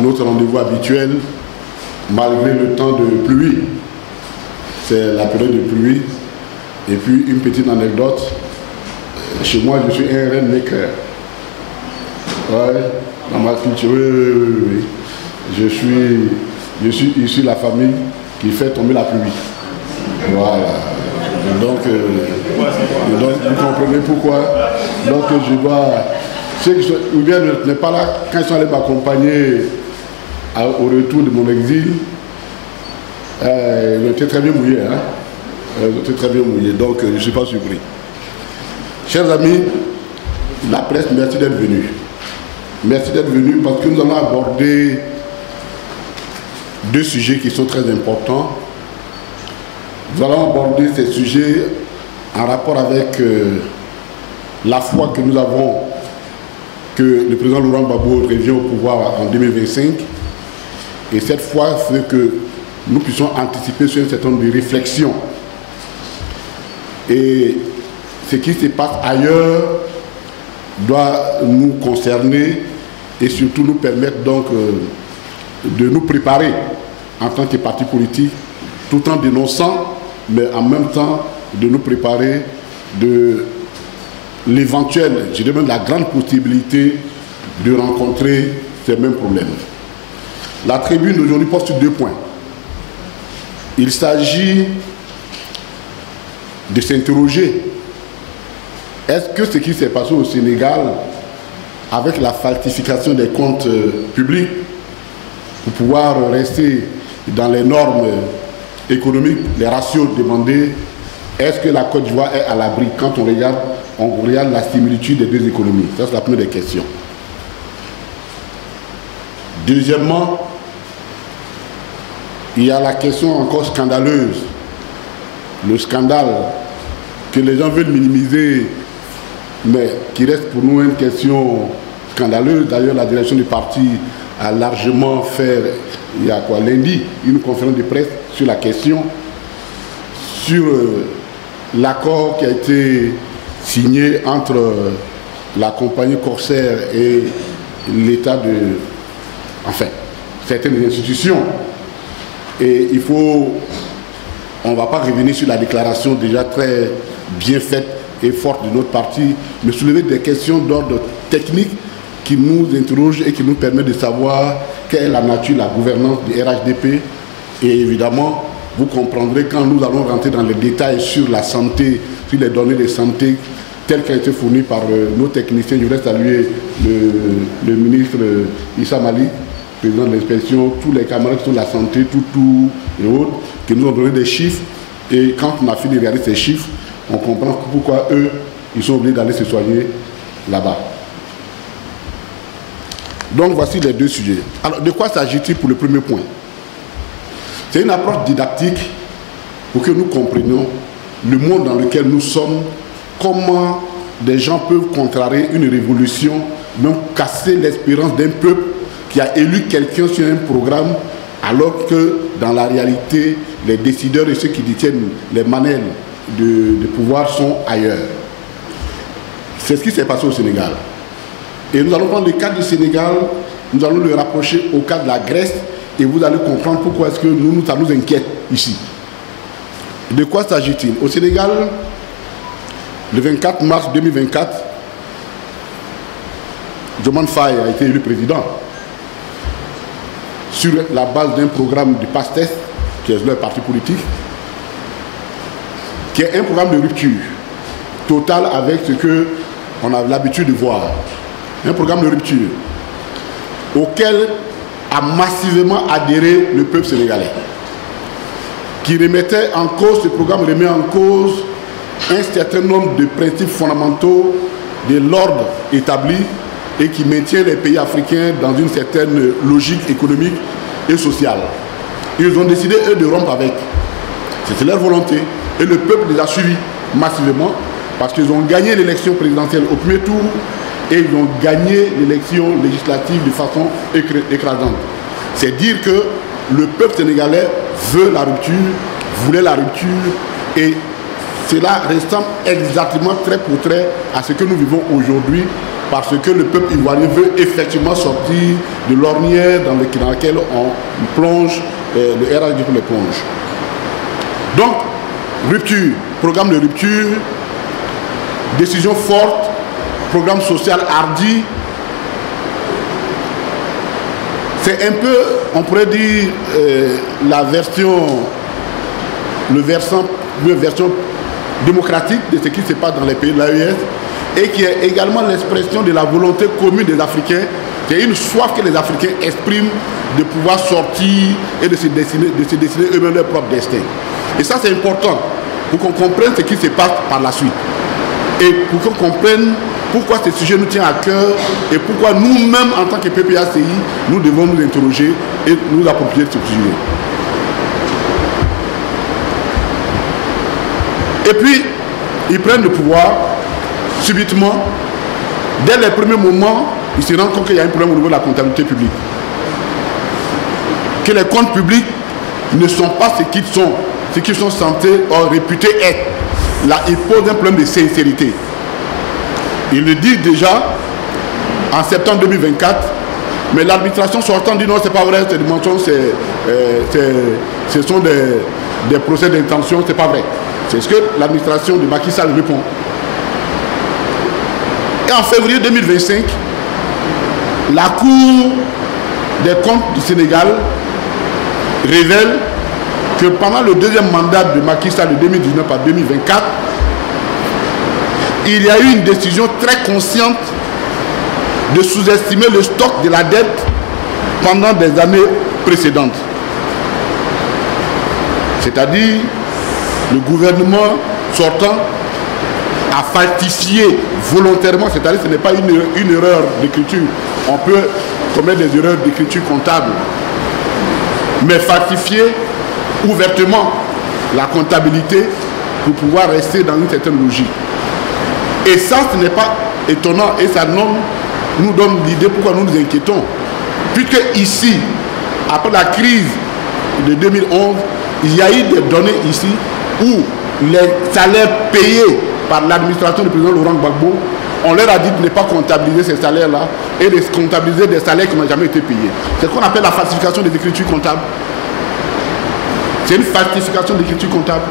notre rendez-vous habituel, malgré le temps de pluie. C'est la période de pluie. Et puis une petite anecdote. Chez moi, je suis un rainmaker. Ouais, dans ma culture, oui. Je suis issu de la famille qui fait tomber la pluie. Voilà. Donc, vous comprenez pourquoi. Donc, je dois... ou bien n'est pas là, quand ils sont allés m'accompagner au retour de mon exil, ils étaient très bien mouillés. Hein? Ils étaient très bien mouillés, donc je ne suis pas surpris. Chers amis, la presse, merci d'être venus. Merci d'être venus parce que nous allons aborder deux sujets qui sont très importants. Nous allons aborder ces sujets en rapport avec la foi que nous avons que le président Laurent Gbagbo revient au pouvoir en 2025. Et cette foi fait que nous puissions anticiper sur un certain nombre de réflexions. Et ce qui se passe ailleurs doit nous concerner et surtout nous permettre donc de nous préparer en tant que parti politique, tout en dénonçant, mais en même temps de nous préparer de l'éventuelle, je dirais même la grande possibilité de rencontrer ces mêmes problèmes. La tribune d'aujourd'hui porte sur deux points. Il s'agit de s'interroger. Est-ce que ce qui s'est passé au Sénégal avec la falsification des comptes publics pour pouvoir rester dans les normes économiques, les ratios demandés, est-ce que la Côte d'Ivoire est à l'abri quand on regarde la similitude des deux économies? Ça, c'est la première des questions. Deuxièmement, il y a la question encore scandaleuse, le scandale que les gens veulent minimiser, mais qui reste pour nous une question scandaleuse. D'ailleurs, la direction du parti a largement fait, il y a quoi, lundi, une conférence de presse sur la question, sur l'accord qui a été signé entre la compagnie Corsair et l'État de... Enfin, certaines institutions. Et il faut... On ne va pas revenir sur la déclaration déjà très bien faite et forte de notre parti, mais soulever des questions d'ordre technique qui nous interrogent et qui nous permettent de savoir quelle est la nature, la gouvernance du RHDP. Et évidemment, vous comprendrez quand nous allons rentrer dans les détails sur la santé, sur les données de santé telles qu'elles ont été fournies par nos techniciens. Je voudrais saluer le ministre Issa Mali, président de l'inspection, tous les camarades qui sont de la santé, tout et autres, qui nous ont donné des chiffres. Et quand on a fini de regarder ces chiffres, on comprend pourquoi eux, ils sont obligés d'aller se soigner là-bas. Donc voici les deux sujets. Alors, de quoi s'agit-il pour le premier point? C'est une approche didactique pour que nous comprenions le monde dans lequel nous sommes, comment des gens peuvent contrarier une révolution, même casser l'espérance d'un peuple qui a élu quelqu'un sur un programme, alors que dans la réalité, les décideurs et ceux qui détiennent les manelles de pouvoir sont ailleurs. C'est ce qui s'est passé au Sénégal. Et nous allons prendre le cas du Sénégal, nous allons le rapprocher au cas de la Grèce, et vous allez comprendre pourquoi est-ce que ça nous inquiète ici. De quoi s'agit-il? Au Sénégal, le 24 mars 2024, Diomaye Faye a été élu président sur la base d'un programme du PASTEF, qui est leur parti politique, qui est un programme de rupture totale avec ce qu'on a l'habitude de voir. Un programme de rupture auquel a massivement adhéré le peuple sénégalais, qui remettait en cause, ce programme remet en cause un certain nombre de principes fondamentaux de l'ordre établi et qui maintient les pays africains dans une certaine logique économique et sociale. Ils ont décidé, eux, de rompre avec. C'était leur volonté. Et le peuple les a suivis massivement parce qu'ils ont gagné l'élection présidentielle au premier tour et ils ont gagné l'élection législative de façon écrasante. C'est dire que le peuple sénégalais veut la rupture, voulait la rupture, et cela ressemble exactement trait pour trait à ce que nous vivons aujourd'hui parce que le peuple ivoirien veut effectivement sortir de l'ornière dans laquelle on plonge, le RHDP les plonge. Donc, rupture, programme de rupture, décision forte, programme social hardi. C'est un peu, on pourrait dire, la version démocratique de ce qui se passe dans les pays de l'AES et qui est également l'expression de la volonté commune des Africains. C'est une soif que les Africains expriment de pouvoir sortir et de se décider eux-mêmes leur propre destin. Et ça, c'est important pour qu'on comprenne ce qui se passe par la suite. Et pour qu'on comprenne pourquoi ce sujet nous tient à cœur et pourquoi nous-mêmes, en tant que PPACI, nous devons nous interroger et nous approprier de ce sujet. Et puis, ils prennent le pouvoir subitement. Dès les premiers moments, ils se rendent compte qu'il y a un problème au niveau de la comptabilité publique. Que les comptes publics ne sont pas ce qu'ils sont censés ou réputés être. Là, ils posent un problème de sincérité. Ils le disent déjà en septembre 2024, mais l'administration sortante dit non, c'est pas vrai, c'est des mensonges, ce sont des procès d'intention, c'est pas vrai. C'est ce que l'administration de Macky Sall répond. Et en février 2025, la Cour des comptes du Sénégal révèle que pendant le deuxième mandat de Macky Sall de 2019 à 2024, il y a eu une décision très consciente de sous-estimer le stock de la dette pendant des années précédentes. C'est-à-dire, le gouvernement sortant a falsifié volontairement, c'est-à-dire que ce n'est pas une erreur d'écriture. On peut commettre des erreurs d'écriture comptable, mais falsifier ouvertement la comptabilité pour pouvoir rester dans une certaine logique. Et ça, ce n'est pas étonnant et ça nous donne l'idée pourquoi nous nous inquiétons. Puisque ici, après la crise de 2011, il y a eu des données ici où les salaires payés par l'administration du président Laurent Gbagbo, on leur a dit de ne pas comptabiliser ces salaires-là et de comptabiliser des salaires qui n'ont jamais été payés. C'est ce qu'on appelle la falsification des écritures comptables. C'est une falsification d'écriture comptable.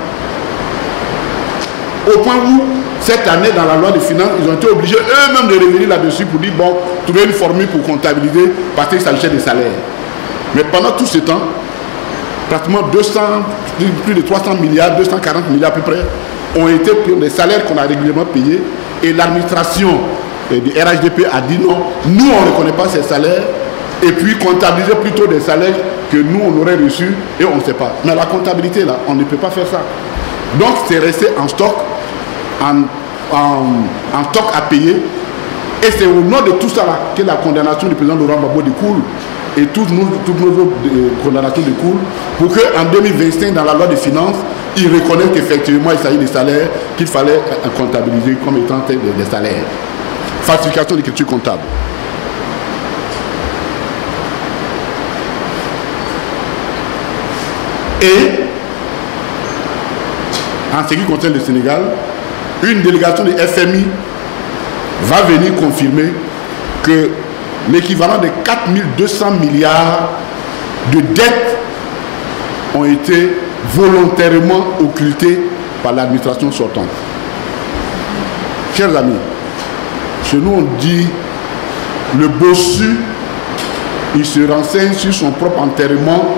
Au point où, cette année, dans la loi de finances, ils ont été obligés eux-mêmes de revenir là-dessus pour dire, bon, trouver une formule pour comptabiliser parce qu'il s'agissait des salaires. Mais pendant tout ce temps, pratiquement plus de 300 milliards, 240 milliards à peu près, ont été pris des salaires qu'on a régulièrement payés. Et l'administration du RHDP a dit non, nous on ne reconnaît pas ces salaires, et puis comptabiliser plutôt des salaires que nous on aurait reçus et on ne sait pas. Mais la comptabilité là, on ne peut pas faire ça. Donc c'est resté en stock, en stock à payer. Et c'est au nom de tout ça là que la condamnation du président Laurent Gbagbo découle. Et toutes nos autres condamnations découlent pour qu'en 2025, dans la loi de finances, ils reconnaissent qu'effectivement il s'agit des salaires qu'il fallait comptabiliser comme étant des salaires. Falsification d'écriture comptable. Et en ce qui concerne le Sénégal, une délégation du FMI va venir confirmer que l'équivalent de 4200 milliards de dettes ont été volontairement occultés par l'administration sortante. Chers amis, chez nous on dit le bossu, il se renseigne sur son propre enterrement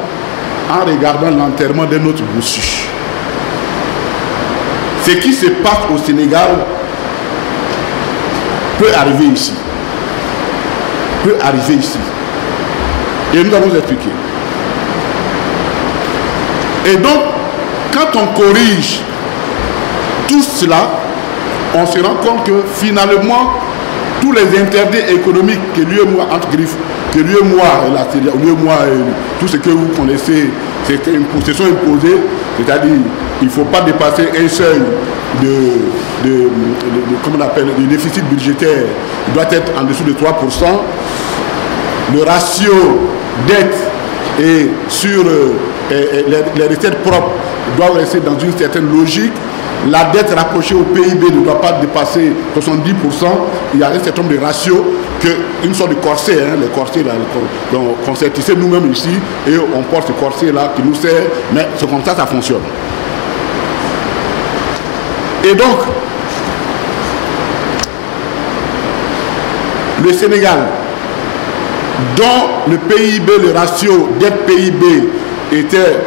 en regardant l'enterrement d'un autre bossu. Ce qui se passe au Sénégal peut arriver ici. Peut arriver ici. Et nous allons expliquer. Et donc, quand on corrige tout cela, on se rend compte que finalement, tous les interdits économiques que l'UEMOA, entre griffes, que l'UEMOA et tout ce que vous connaissez, se sont imposés, c'est-à-dire il ne faut pas dépasser un seuil comment on appelle, le déficit budgétaire, il doit être en dessous de 3%. Le ratio dette et sur les recettes propres doivent rester dans une certaine logique. la dette rapprochée au PIB ne doit pas dépasser 70%. Il y a un certain nombre de ratios, une sorte de corset, hein, les corsets qu'on s'est tissé nous-mêmes ici, et on porte ce corset-là qui nous sert, mais c'est comme ça fonctionne. Et donc, le Sénégal, dont le PIB, le ratio dette PIB était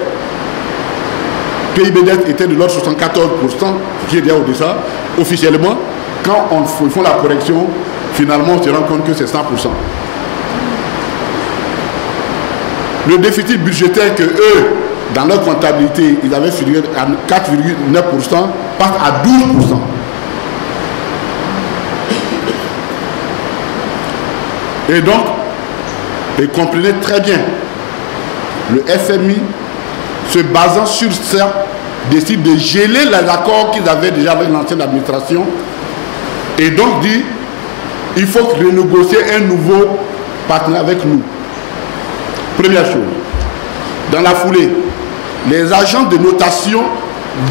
dette était de l'ordre 74%, qui est déjà au-delà, officiellement, quand ils font la correction, finalement on se rend compte que c'est 100%. Le déficit budgétaire que eux, dans leur comptabilité, ils avaient figuré à 4,9%, passe à 12%. Et donc, et comprenez très bien, le FMI, se basant sur ça, décide de geler les accords qu'ils avaient déjà avec l'ancienne administration et donc dit il faut renégocier un nouveau partenaire avec nous. Première chose, dans la foulée, les agents de notation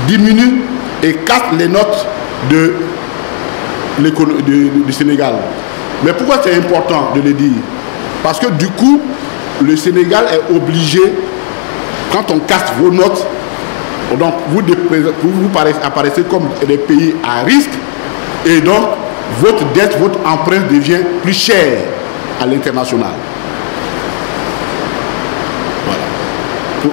diminuent et cassent les notes du Sénégal. Mais pourquoi c'est important de le dire? Parce que du coup, le Sénégal est obligé, quand on casse vos notes, donc vous apparaissez comme des pays à risque, et donc votre dette, votre empreinte devient plus chère à l'international. Voilà.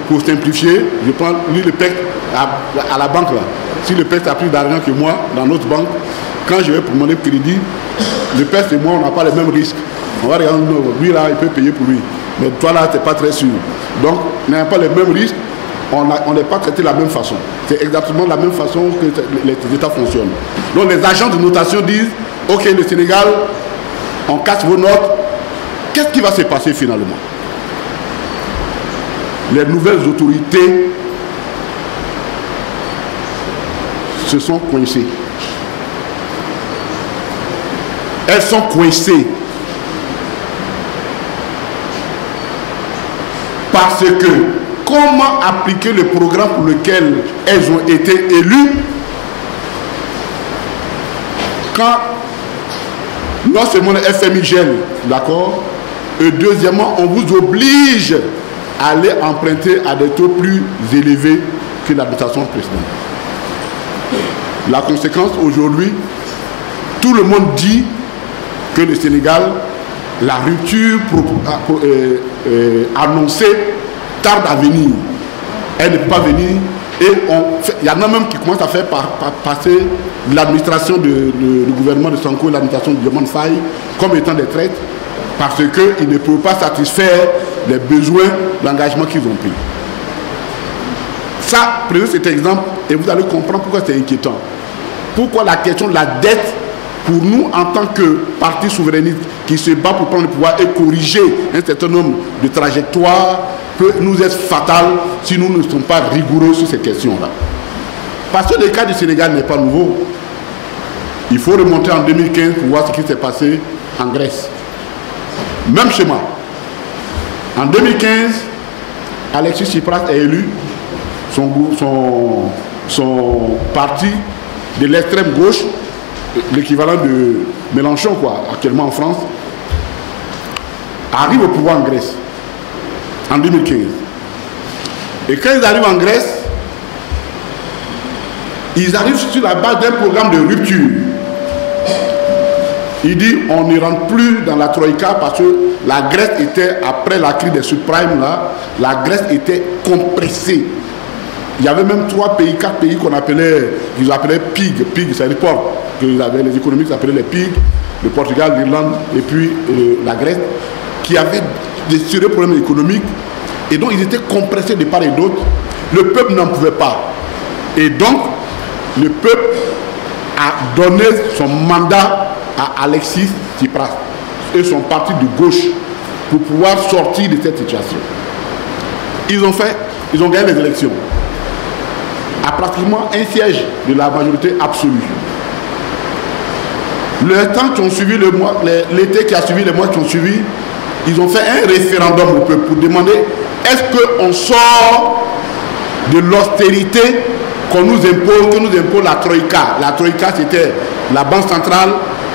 Pour simplifier, je prends lui le PEC à la banque là. Si le PEC a plus d'argent que moi dans notre banque, quand je vais pour demander crédit, le PEC et moi on n'a pas les mêmes risques. On va regarder, lui là il peut payer pour lui, mais toi là tu n'es pas très sûr. Donc on n'a pas les mêmes risques. On n'est pas traité de la même façon. C'est exactement la même façon que les États fonctionnent. Donc les agents de notation disent, ok, le Sénégal, on casse vos notes. Qu'est-ce qui va se passer finalement? Les nouvelles autorités se sont coincées. Elles sont coincées. Parce que comment appliquer le programme pour lequel elles ont été élues quand non seulement le FMI gèle, d'accord, et deuxièmement, on vous oblige à aller emprunter à des taux plus élevés que l'administration précédente. La conséquence aujourd'hui, tout le monde dit que le Sénégal, la rupture annoncée tarde à venir. Elle ne peut pas venir. Et il y en a même qui commencent à faire passer l'administration du gouvernement de Sonko et l'administration de Diomaye Faye comme étant des traites parce qu'ils ne peuvent pas satisfaire les besoins, l'engagement qu'ils ont pris. Ça, prenez cet exemple et vous allez comprendre pourquoi c'est inquiétant. Pourquoi la question de la dette, pour nous en tant que parti souverainiste qui se bat pour prendre le pouvoir et corriger un certain nombre de trajectoires, peut nous être fatal si nous ne sommes pas rigoureux sur ces questions-là. Parce que le cas du Sénégal n'est pas nouveau. Il faut remonter en 2015 pour voir ce qui s'est passé en Grèce. Même schéma. En 2015, Alexis Tsipras est élu, son parti de l'extrême gauche, l'équivalent de Mélenchon, quoi, actuellement en France, arrive au pouvoir en Grèce. En 2015. Et quand ils arrivent en Grèce, ils arrivent sur la base d'un programme de rupture. Il dit on ne rentre plus dans la Troïka parce que la Grèce était, après la crise des subprimes, là, la Grèce était compressée. Il y avait même 3 pays, 4 pays qu'on appelait, qu'ils appelaient PIG. PIG, c'est les ports que les économistes appelaient les PIG, le Portugal, l'Irlande et puis la Grèce, qui avaient des sérieux problèmes économiques et donc ils étaient compressés de part et d'autre. Le peuple n'en pouvait pas. Et donc, le peuple a donné son mandat à Alexis Tsipras et son parti de gauche pour pouvoir sortir de cette situation. Ils ont gagné les élections à pratiquement un siège de la majorité absolue. Le temps qui ont suivi l'été qui a suivi, les mois qui ont suivi, ils ont fait un référendum au peuple pour demander est-ce qu'on sort de l'austérité qu'on nous impose, que nous impose la Troïka. La Troïka, c'était la Banque centrale,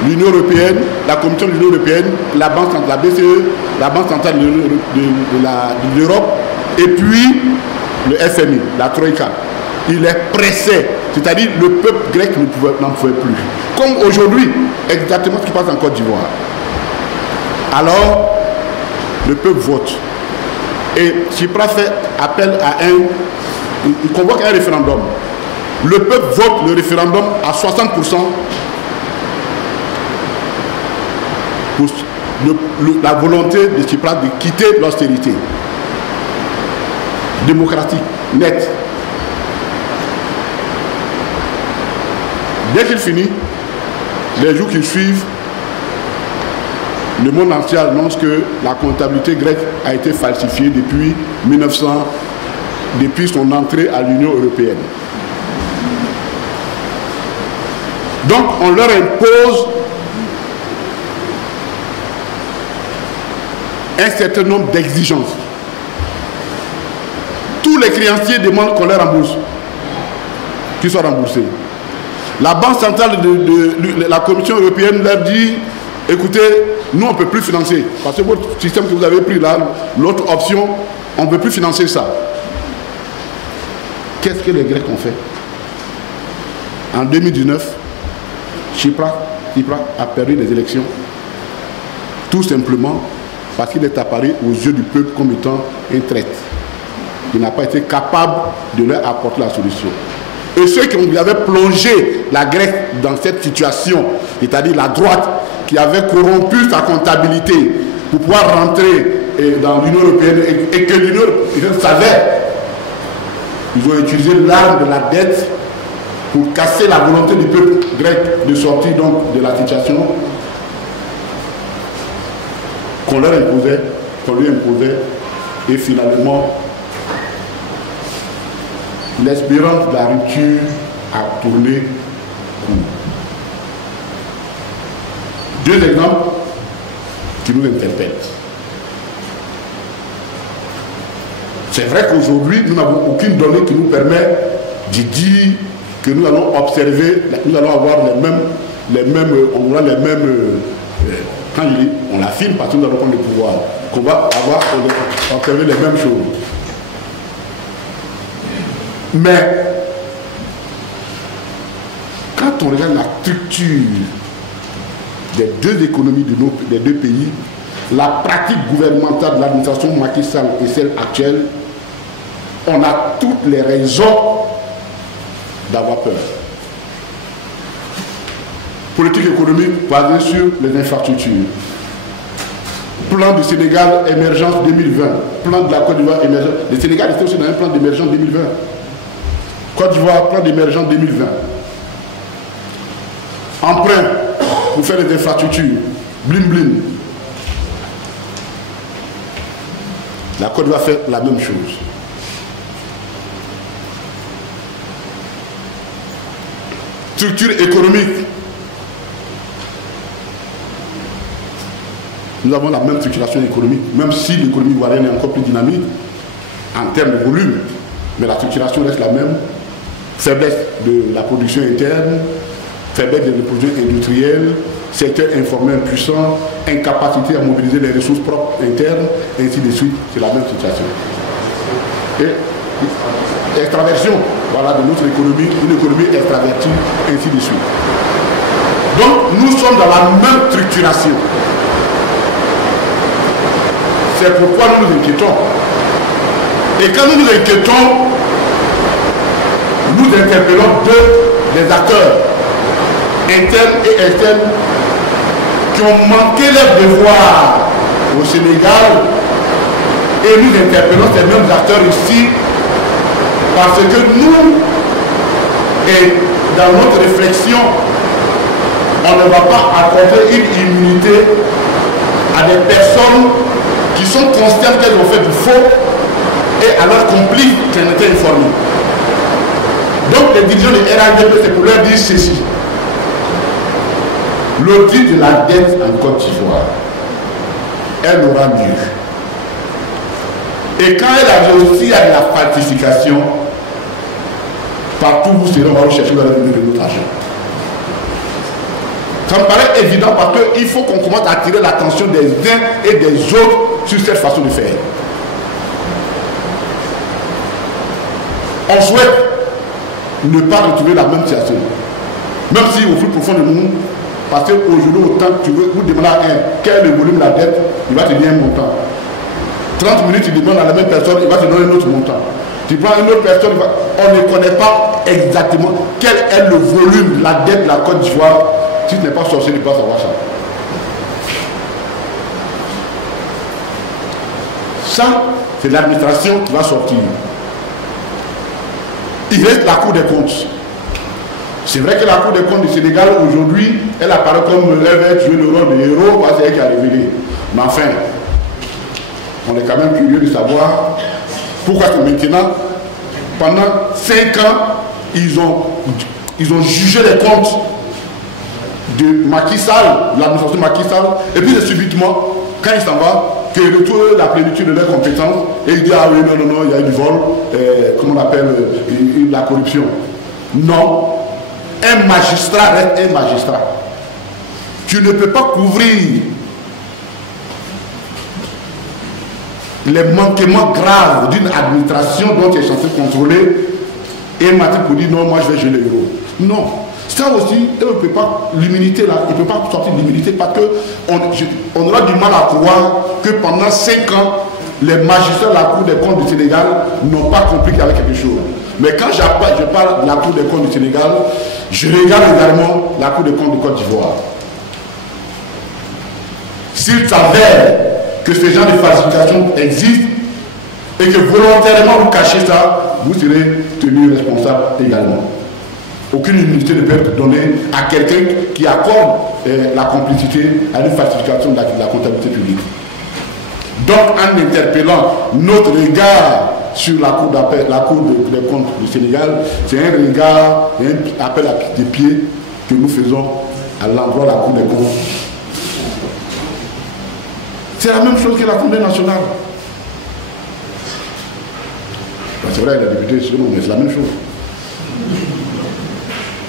l'Union européenne, la Commission de l'Union européenne, la Banque centrale, la BCE, la Banque centrale de l'Europe, et puis le FMI, la Troïka. Il est pressé, c'est-à-dire le peuple grec n'en pouvait plus. Comme aujourd'hui, exactement ce qui passe en Côte d'Ivoire. Alors, le peuple vote. Et Tsipras fait appel à il convoque un référendum. Le peuple vote le référendum à 60% pour la volonté de Tsipras de quitter l'austérité. Démocratique, nette. Dès qu'il finit, les jours qui suivent, le monde entier annonce que la comptabilité grecque a été falsifiée depuis 1900, depuis son entrée à l'Union européenne. Donc on leur impose un certain nombre d'exigences. Tous les créanciers demandent qu'on les rembourse, qu'ils soient remboursés. La Banque centrale de la Commission européenne leur dit, écoutez, nous on ne peut plus financer, parce que votre système que vous avez pris là, l'autre option, on ne peut plus financer ça. Qu'est-ce que les Grecs ont fait? En 2019, Tsipras a perdu les élections, tout simplement parce qu'il est apparu aux yeux du peuple comme étant un traître. Il n'a pas été capable de leur apporter la solution. Et ceux qui avaient plongé la Grèce dans cette situation, c'est-à-dire la droite, qui avait corrompu sa comptabilité pour pouvoir rentrer dans l'Union européenne et que l'Union européenne savait, ils ont utilisé l'arme de la dette pour casser la volonté du peuple grec de sortir donc de la situation qu'on leur imposait, qu'on lui imposait, et finalement l'espérance de la rupture a tourné court. Deux exemples qui nous interpellent. C'est vrai qu'aujourd'hui, nous n'avons aucune donnée qui nous permet de dire que nous allons observer, nous allons avoir quand je dis, on l'affirme parce que nous allons prendre le pouvoir, qu'on va observer les mêmes choses. Mais, quand on regarde la structure des deux économies des deux pays, la pratique gouvernementale de l'administration Macky Sall et celle actuelle, on a toutes les raisons d'avoir peur. Politique économique basée sur les infrastructures. Plan du Sénégal émergence 2020. Plan de la Côte d'Ivoire émergence. Le Sénégal était aussi dans un plan d'émergence 2020. Côte d'Ivoire, plan d'émergence 2020. Emprunt pour faire des infrastructures. Blim blim. La Côte d'Ivoire fait la même chose. Structure économique. Nous avons la même structuration économique, même si l'économie ivoirienne est encore plus dynamique en termes de volume, mais la structuration reste la même. Faiblesse de la production interne, faiblesse des produits industriels, secteur informel puissant, incapacité à mobiliser les ressources propres internes, ainsi de suite. C'est la même situation. Et extraversion, voilà, de notre économie, une économie extravertie, ainsi de suite. Donc, nous sommes dans la même structuration. C'est pourquoi nous nous inquiétons. Et quand nous nous inquiétons, nous interpellons des acteurs internes et externes qui ont manqué leur devoir au Sénégal, et nous interpellons ces mêmes acteurs ici parce que nous, et dans notre réflexion, on ne va pas accorder une immunité à des personnes qui sont conscientes qu'elles ont fait du faux et à leurs complices qui en étaient informés. Donc les dirigeants de RADP, c'est pour leur dire ceci. L'audit de la dette en Côte d'Ivoire, elle aura lieu. Et quand elle a réussi à la falsification, Partout où vous serez, on va vous chercher, vous allez venir de notre argent. Ça me paraît évident parce qu'il faut qu'on commence à attirer l'attention des uns et des autres sur cette façon de faire. On souhaite ne pas retrouver la même situation. Même si au plus profond de nous, parce qu'aujourd'hui, autant que tu veux, vous demandez à un quel est le volume de la dette, il va te dire un montant. 30 minutes, tu demandes à la même personne, il va te donner un autre montant. Tu prends une autre personne, on ne connaît pas exactement quel est le volume de la dette de la Côte d'Ivoire. Si tu n'es pas sorcier, tu ne peux pas savoir ça. Ça, c'est l'administration qui va sortir. Il reste la Cour des comptes. C'est vrai que la Cour des comptes du Sénégal, aujourd'hui, elle apparaît comme elle va jouer le rôle de héros parce que c'est elle qui a révélé. Mais enfin, on est quand même curieux de savoir pourquoi maintenant, pendant 5 ans, ils ont jugé les comptes de Macky Sall, l'administration Macky Sall, et puis subitement, quand il s'en va, qu'il retrouve la plénitude de leurs compétences, et il dit ah oui, non, il y a eu du vol, comment on appelle, la corruption. Non, un magistrat reste un magistrat. Tu ne peux pas couvrir les manquements graves d'une administration dont tu es censé contrôler et matin pour dire non, moi je vais jouer les héros. Non. Ça aussi, on ne peut pas, l'immunité là, il ne peut pas sortir de l'immunité parce qu'on aura du mal à croire que pendant 5 ans, les magistrats de la Cour des comptes du Sénégal n'ont pas compris qu'il y avait quelque chose. Mais quand je parle de la Cour des comptes du Sénégal, je regarde également la Cour des comptes de Côte d'Ivoire. S'il s'avère que ce genre de falsification existe et que volontairement vous cachez ça, vous serez tenu responsable également. Aucune immunité ne peut être donnée à quelqu'un qui accorde la complicité à une falsification de la comptabilité publique. Donc, en interpellant notre regard sur la Cour d'appel, la Cour des comptes du Sénégal, c'est un regard, un appel à des pieds que nous faisons à l'endroit de la Cour des comptes. C'est la même chose que l'Assemblée nationale. C'est vrai, la députée, mais c'est la même chose.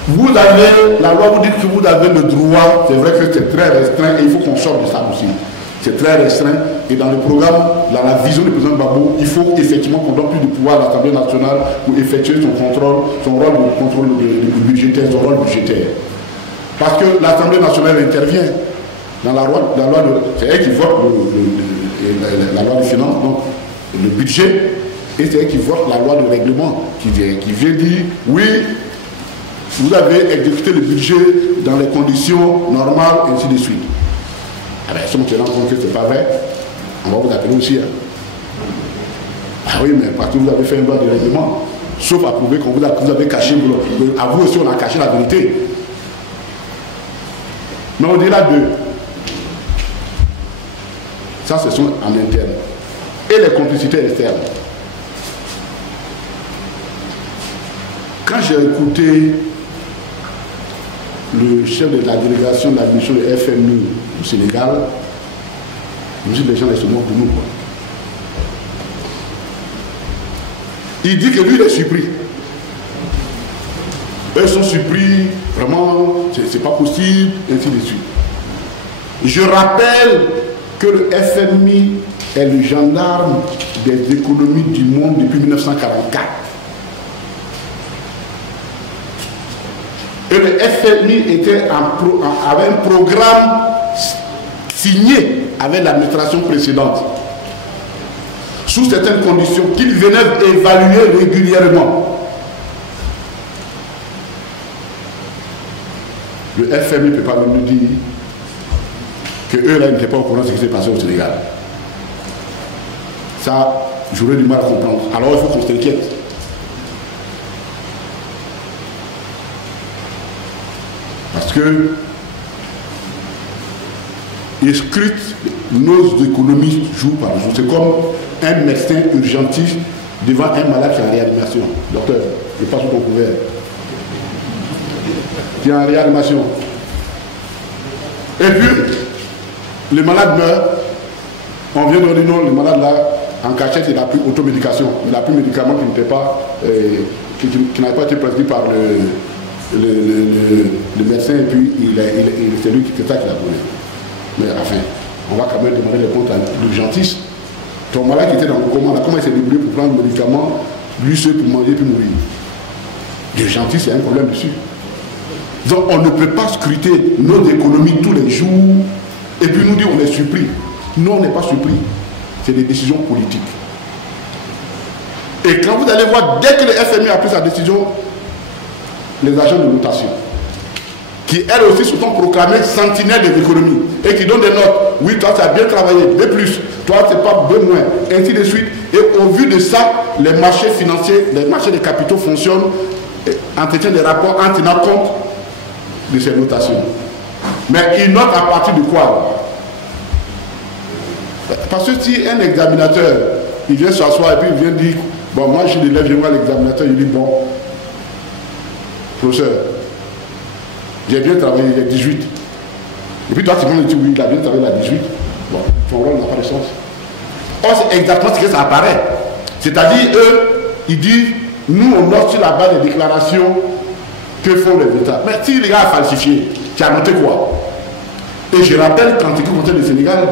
Vous avez, la loi vous dit que vous avez le droit, c'est vrai que c'est très restreint et il faut qu'on sorte de ça aussi. C'est très restreint et dans le programme, dans la vision du président Gbagbo, il faut effectivement qu'on donne plus de pouvoir à l'Assemblée nationale pour effectuer son contrôle, son rôle de contrôle budgétaire, son rôle budgétaire. Parce que l'Assemblée nationale intervient dans la loi c'est elle qui vote la loi de finances, donc le budget, et c'est elle qui vote la loi de règlement, qui vient dire oui, vous avez exécuté le budget dans les conditions normales, et ainsi de suite. Ah bien, si on se rend compte que ce n'est pas vrai, on va vous appeler aussi. Hein. Ah oui, mais parce que vous avez fait une loi de règlement, sauf à prouver que vous avez caché, à vous aussi on a caché la vérité. Mais au-delà de ça, ce sont en interne. Et les complicités externes. Quand j'ai écouté le chef de la délégation de la mission de FMI au Sénégal, je me suis dit, les gens se moquent de nous. Quoi. Il dit que lui, il est surpris. Eux sont surpris, vraiment, c'est pas possible, et ainsi de suite. Je rappelle que le FMI est le gendarme des économies du monde depuis 1944. Et le FMI avait un programme signé avec l'administration précédente, sous certaines conditions qu'il venait évaluer régulièrement. Le FMI ne peut pas nous dire que eux là n'étaient pas au courant de ce qui s'est passé au Sénégal. Ça, j'aurais du mal à comprendre. Alors il faut qu'on s'inquiète. Parce que ils scrutent nos économies jour par jour. C'est comme un médecin urgentiste devant un malade qui est en réanimation. Docteur, je passe sous ton couvert. Qui est en réanimation. Et puis, le malade meurt. On vient de dire non, le malade là, en cachette, il n'a plus automédication. Il n'a plus de médicaments qui n'étaient pas qui n'avait pas été prescrit par le médecin, et puis c'est lui qui fait ça qu'il a donné. Mais enfin, on va quand même demander les comptes à l'urgentiste. Ton malade qui était dans le coma, comment il s'est débrouillé pour prendre le médicament, lui seul pour manger puis mourir. L'urgentiste, il y a un problème dessus. Donc on ne peut pas scruter nos économies tous les jours et puis nous dire on est surpris. Non, on n'est pas surpris. C'est des décisions politiques. Et quand vous allez voir, dès que le FMI a pris sa décision, les agents de notation, qui elles aussi se sont proclamés sentinelles des économies et qui donnent des notes. Oui, toi tu as bien travaillé, B+, toi c'est pas B-, ainsi de suite. Et au vu de ça, les marchés financiers, les marchés des capitaux fonctionnent, entretiennent des rapports en tenant compte de ces notations. Mais ils notent à partir de quoi? Parce que si un examinateur, il vient s'asseoir et puis il vient dire, bon moi je suis l'élève, je vois l'examinateur, il dit bon, professeur, j'ai bien travaillé, il y a 18. Et puis toi tu me dis oui, il a bien travaillé, il a 18. Bon, ton rôle n'a pas de sens. Or c'est exactement ce que ça apparaît. C'est-à-dire, eux, ils disent, nous on note sur la base des déclarations que font les États. Mais si les gars a falsifié, tu as noté quoi? Et je rappelle quand tu écoutes le Sénégal,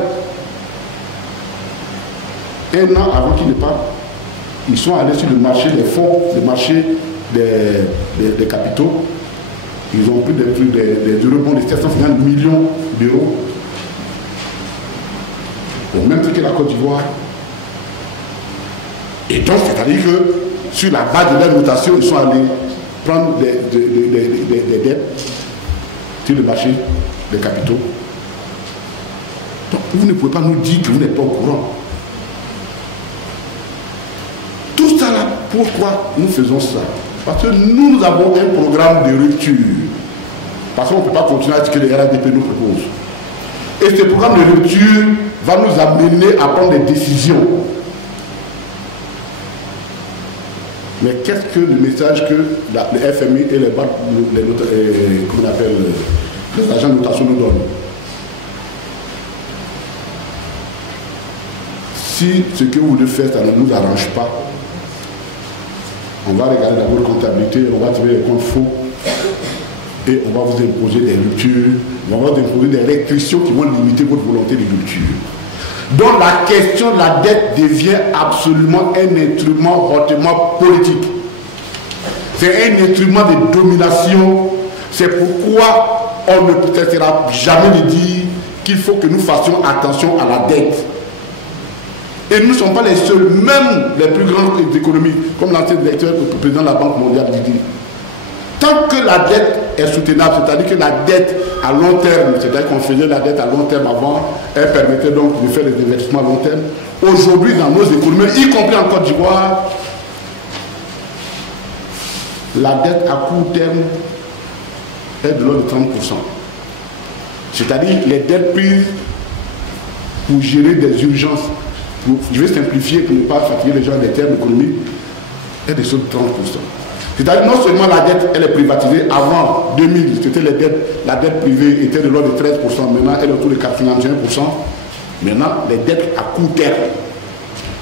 un an avant qu'il ne parte, ils sont allés sur le marché des fonds, le marché des capitaux. Ils ont pris des eurobonds de 750 millions d'euros. Au même prix que la Côte d'Ivoire. Et donc, c'est-à-dire que sur la base de leur notation, ils sont allés prendre des dettes sur le marché des capitaux. Donc, vous ne pouvez pas nous dire que vous n'êtes pas au courant. Tout ça là, pourquoi nous faisons ça? Parce que nous avons un programme de rupture. Parce qu'on ne peut pas continuer à dire que les RADP nous proposent. Et ce programme de rupture va nous amener à prendre des décisions. Mais qu'est-ce que le message que le FMI et les agents de notation nous donnent? Si ce que vous voulez faire, ça ne nous arrange pas, on va regarder d'abord la comptabilité, on va trouver les comptes faux et on va vous imposer des ruptures, on va vous imposer des restrictions qui vont limiter votre volonté de rupture. Donc la question de la dette devient absolument un instrument hautement politique. C'est un instrument de domination. C'est pourquoi on ne peut jamais de dire qu'il faut que nous fassions attention à la dette. Et nous ne sommes pas les seuls, même les plus grandes économies, comme l'ancien directeur, le président de la Banque mondiale dit. Tant que la dette est soutenable, c'est-à-dire que la dette à long terme, c'est-à-dire qu'on faisait la dette à long terme avant, elle permettait donc de faire des investissements à long terme. Aujourd'hui, dans nos économies, y compris en Côte d'Ivoire, la dette à court terme est de l'ordre de 30%. C'est-à-dire les dettes prises pour gérer des urgences. Je vais simplifier pour ne pas fatiguer les gens des termes économiques, est de 30%. C'est-à-dire non seulement la dette, elle est privatisée. Avant 2000, c'était la dette privée était de l'ordre de 13%. Maintenant, elle est autour de 91%. Maintenant, les dettes à court terme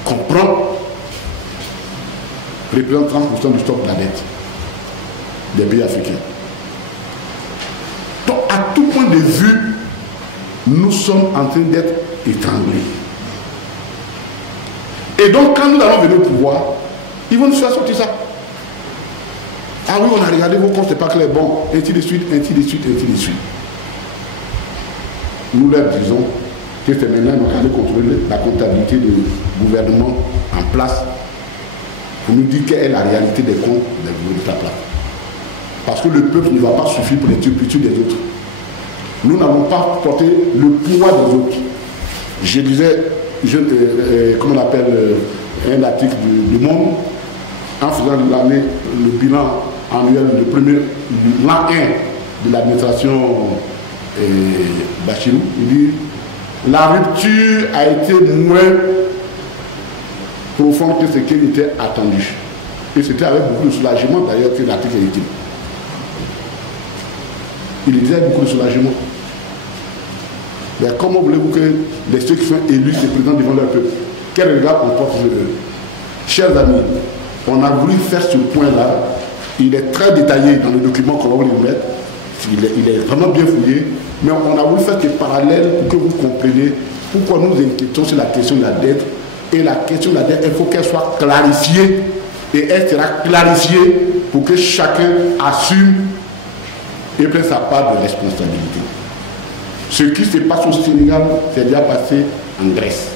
qu'on prend représentent 30% du stock de la dette des pays africains. Donc, à tout point de vue, nous sommes en train d'être étranglés. Et donc, quand nous allons venir au pouvoir, ils vont nous faire sortir ça. Ah oui, on a regardé vos comptes, c'est pas clair. Bon, ainsi de suite, ainsi de suite, ainsi de suite. Nous leur disons que c'est maintenant qu'on va contrôler la comptabilité du gouvernement en place pour nous dire quelle est la réalité des comptes de la place. Parce que le peuple ne va pas suffire pour les turpitudes des autres. Nous n'avons pas porté le pouvoir des autres. Je disais, comment on appelle, un article du Monde, en faisant l'année, le bilan annuel, le premier, l'an 1 de l'administration Bachirou, il dit la rupture a été moins profonde que ce qui était attendu. Et c'était avec beaucoup de soulagement d'ailleurs que l'article a été. Il disait beaucoup de soulagement. Mais comment voulez-vous que ceux qui sont élus se présentent devant leur peuple? Quel regard on porte sur eux? Chers amis, on a voulu faire ce point-là. Il est très détaillé dans le document qu'on va vous mettre. Il est vraiment bien fouillé. Mais on a voulu faire des parallèles pour que vous compreniez pourquoi nous inquiétons sur la question de la dette. Et la question de la dette, il faut qu'elle soit clarifiée. Et elle sera clarifiée pour que chacun assume et prenne sa part de responsabilité. Ce qui se passe au Sénégal, c'est déjà passé en Grèce.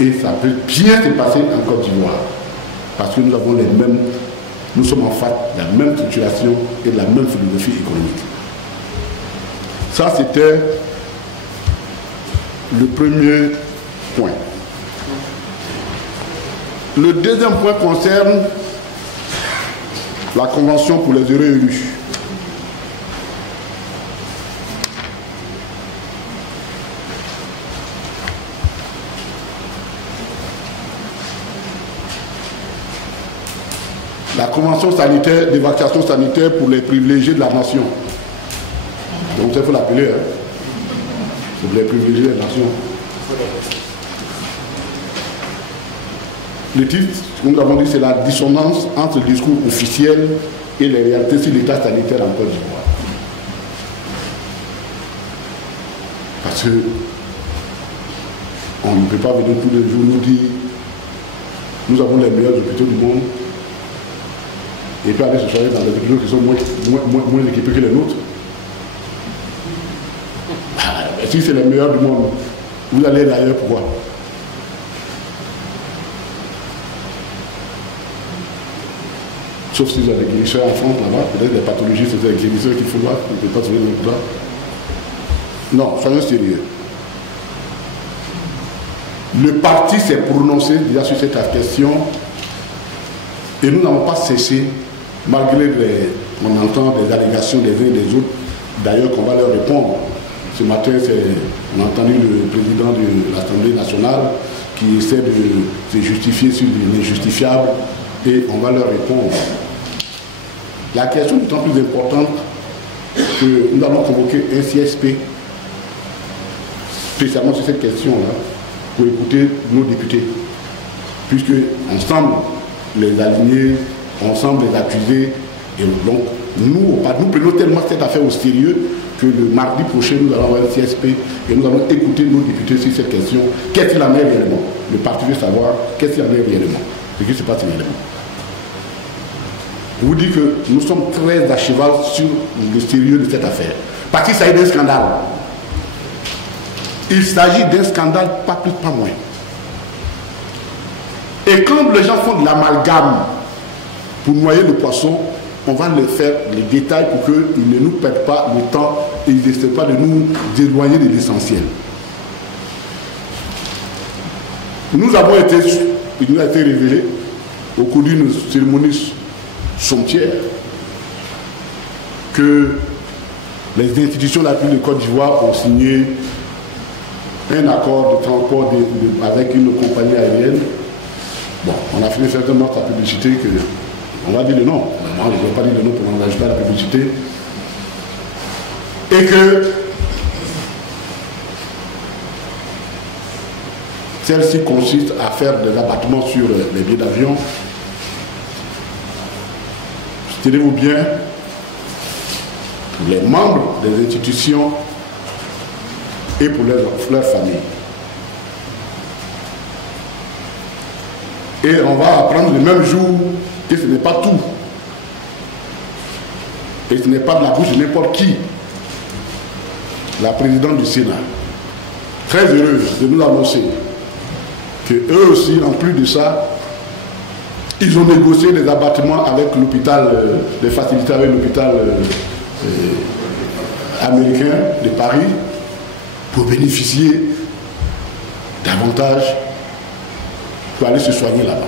Et ça peut bien se passer en Côte d'Ivoire. Parce que nous avons les mêmes, nous sommes en face de la même situation et de la même philosophie économique. Ça, c'était le premier point. Le deuxième point concerne la Convention pour les heureux élus. La Convention sanitaire, d'évacuation sanitaire pour les privilégiés de la nation. Donc, il faut l'appeler, hein. Pour les privilégiés de la nation. Le titre, comme nous avons dit, c'est la dissonance entre le discours officiel et les réalités sur l'état sanitaire en Côte d'Ivoire. Parce que on ne peut pas venir tous les jours nous dire nous avons les meilleurs hôpitaux du monde et puis aller se soigner dans des hôpitaux qui sont moins équipés que les nôtres. Si c'est les meilleurs du monde, vous allez d'ailleurs pourquoi? Sauf si vous avez des guérisseurs en France là-bas, peut-être des pathologies, c'est des guérisseurs qu'il faut voir, vous ne pouvez pas trouver là. Non, soyons sérieux. Le parti s'est prononcé déjà sur cette question et nous n'avons pas cessé, malgré on entend des allégations des uns et des autres, d'ailleurs qu'on va leur répondre. Ce matin, on a entendu le président de l'Assemblée nationale qui essaie de se justifier sur l'injustifiable et on va leur répondre. La question est d'autant plus importante que nous allons convoquer un CSP spécialement sur cette question-là pour écouter nos députés. Puisque ensemble, les alignés, ensemble les accusés, et donc nous prenons tellement cette affaire au sérieux que le mardi prochain, nous allons avoir un CSP et nous allons écouter nos députés sur cette question. Qu'est-ce qu'il en est réellement? Le parti veut savoir qu'est-ce qu'il en est réellement. Ce qui se passe réellement. Je vous dis que nous sommes très à cheval sur le sérieux de cette affaire. Parce qu'il s'agit d'un scandale. Il s'agit d'un scandale, pas plus, pas moins. Et quand les gens font de l'amalgame pour noyer le poisson, on va leur faire les détails pour qu'ils ne nous perdent pas le temps et ils n'essaient pas de nous éloigner de l'essentiel. Nous avons été, il nous a été révélé au cours d'une cérémonie somptuaire que les institutions de la République de Côte d'Ivoire ont signé un accord de transport avec une compagnie aérienne. Bon, on a fini certainement notre publicité que on va dire le nom. Moi, je ne vais pas dire le nom pour n'engager pas la publicité. Et que celle-ci consiste à faire des abattements sur les billets d'avion. Tenez-vous bien, pour les membres des institutions et pour leurs familles. Et on va apprendre le même jour que ce n'est pas tout. Et ce n'est pas de la bouche de n'importe qui. La présidente du Sénat, très heureuse de nous annoncer que eux aussi, en plus de ça, ils ont négocié des abattements avec l'hôpital, des facilités avec l'hôpital américain de Paris pour bénéficier davantage pour aller se soigner là-bas.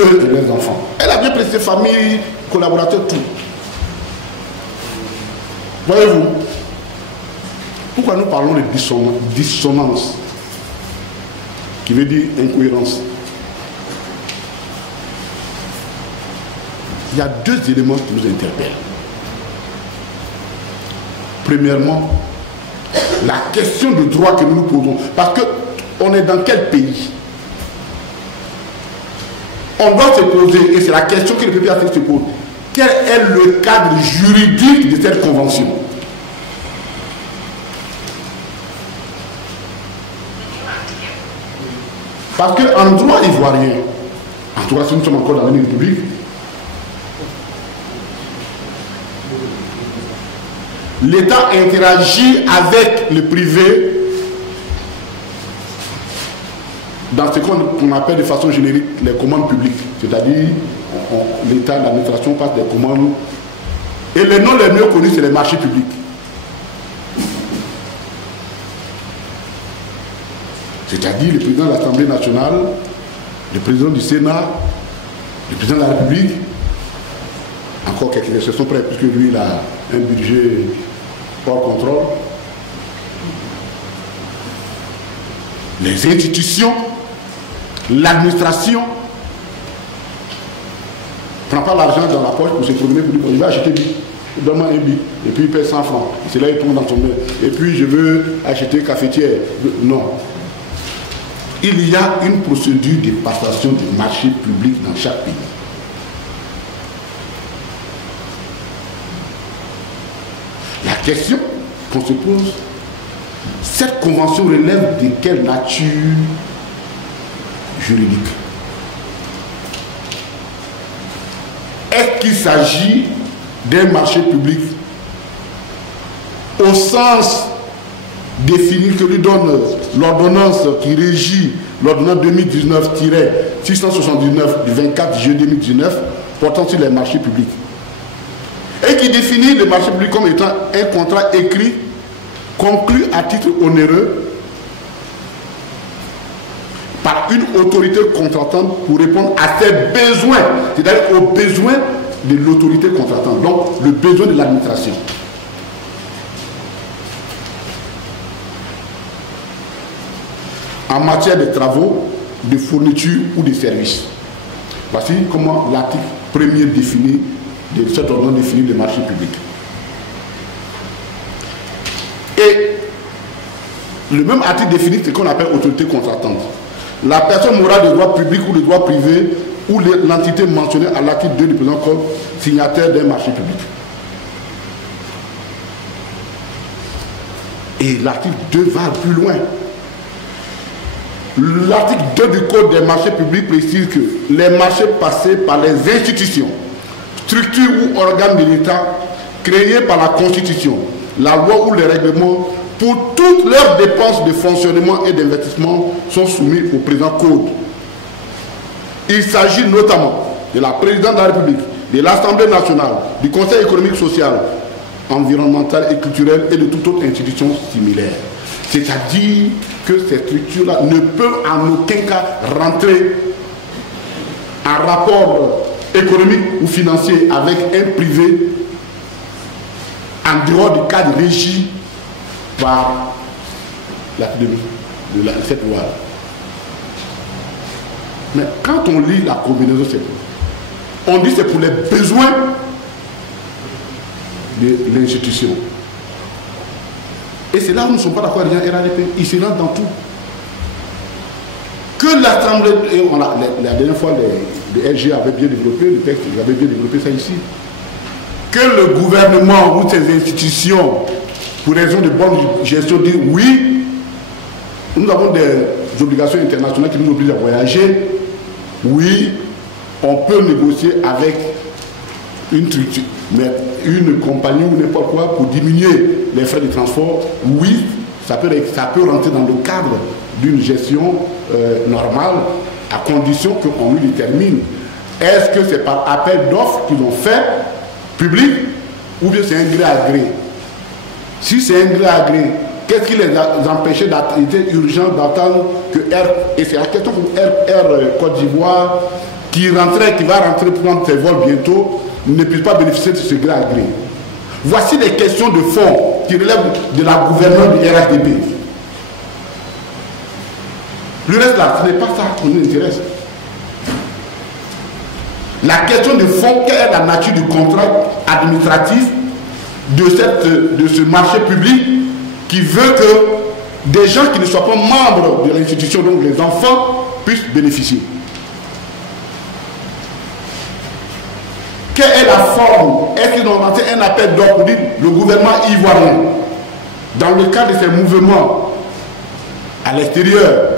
Eux et leurs enfants. Elle a bien pris ses familles, collaborateurs, tout. Voyez-vous, pourquoi nous parlons de dissonance, qui veut dire incohérence? Il y a deux éléments qui nous interpellent. Premièrement, la question de droit que nous nous posons. Parce que on est dans quel pays? On doit se poser, et c'est la question que le PPAC se pose, quel est le cadre juridique de cette convention? Parce qu'en droit ivoirien, en tout cas si nous sommes encore dans la République, l'État interagit avec le privé dans ce qu'on appelle de façon générique les commandes publiques. C'est-à-dire, l'État, l'administration passe des commandes. Et les noms les mieux connus, c'est les marchés publics. C'est-à-dire le président de l'Assemblée nationale, le président du Sénat, le président de la République, encore quelques exceptions près, puisque lui, il a un budget hors contrôle. Les institutions, l'administration ne prend pas l'argent dans la poche pour se promener pour dire bon, je vais acheter bi, donne-moi un bi, et puis il paie 100 francs. C'est là il tombe dans son main. Et puis je veux acheter cafetière. Non. Il y a une procédure de passation du marché public dans chaque pays. La question qu'on se pose, cette convention relève de quelle nature juridique? Est-ce qu'il s'agit d'un marché public au sens défini que lui donne l'ordonnance qui régit l'ordonnance 2019-679 du 24 juillet 2019 portant sur les marchés publics, et qui définit le marché public comme étant un contrat écrit conclu à titre onéreux par une autorité contractante pour répondre à ses besoins, c'est-à-dire aux besoins de l'autorité contractante, donc le besoin de l'administration. En matière de travaux, de fourniture ou de services. Voici comment l'article 1er définit, de cette ordonnance définit le marché public. Et le même article définit ce qu'on appelle autorité contractante. La personne morale de droit public ou de droit privé ou l'entité mentionnée à l'article 2 du présent code signataire d'un marché public. Et l'article 2 va plus loin. L'article 2 du Code des marchés publics précise que les marchés passés par les institutions, structures ou organes de l'État créés par la Constitution, la loi ou les règlements, pour toutes leurs dépenses de fonctionnement et d'investissement sont soumis au présent Code. Il s'agit notamment de la présidence de la République, de l'Assemblée nationale, du Conseil économique, social, environnemental et culturel et de toute autre institution similaire. C'est-à-dire que ces structures-là ne peuvent en aucun cas rentrer en rapport économique ou financier avec un privé en dehors du cadre régi par cette loi. Mais quand on lit la combinaison, on dit que c'est pour les besoins de l'institution. Et c'est là où nous ne sommes pas d'accord avec RADP. Ils se lancent dans tout. Que l'Assemblée, la dernière fois, le LG avait bien développé, le texte avait bien développé ça ici. Que le gouvernement ou ses institutions, pour raison de bonne gestion, disent oui, nous avons des obligations internationales qui nous obligent à voyager. Oui, on peut négocier avec une structure, mais une compagnie ou n'importe quoi pour diminuer les frais de transport. Oui, ça peut rentrer dans le cadre d'une gestion normale, à condition qu'on lui détermine. Est-ce que c'est par appel d'offres qu'ils ont fait public ou bien c'est un gré à gré? Si c'est un gré à gré, qu'est-ce qui les a empêchés d'être urgent d'attendre que et c'est la question pour Air Côte d'Ivoire qui va rentrer prendre ses vols bientôt, ne puisse pas bénéficier de ce gré à gré. Voici des questions de fond qui relèvent de la gouvernance du RADP. Le reste là, ce n'est pas ça qui nous intéresse. La question de fond, quelle est la nature du contrat administratif de ce marché public qui veut que des gens qui ne soient pas membres de l'institution, donc les enfants, puissent bénéficier. Quelle est la forme? Est-ce qu'ils ont lancé un appel d'offres pour dire le gouvernement ivoirien, dans le cadre de ces mouvements à l'extérieur,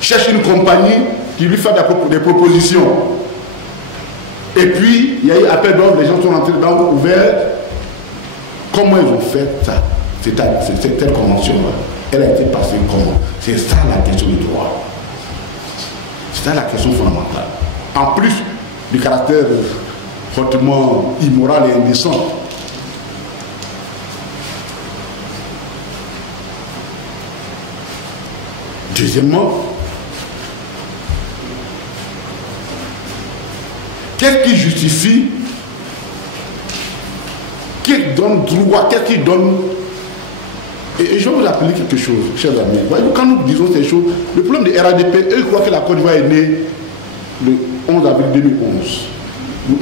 cherche une compagnie qui lui fait des propositions. Et puis, il y a eu appel d'offres, les gens sont rentrés dedans, ouverts. Comment ils ont fait ça? C'est telle convention-là. Elle a été passée comment? C'est ça la question du droit. C'est ça la question fondamentale. En plus du caractère hautement immoral et indécent. Deuxièmement, qu'est-ce qui justifie, qui donne droit, qu'est-ce qui donne... Et je vais vous rappeler quelque chose, chers amis. Voyez, quand nous disons ces choses, le problème de RADP, eux croient que la Côte d'Ivoire est née le 11 avril 2011.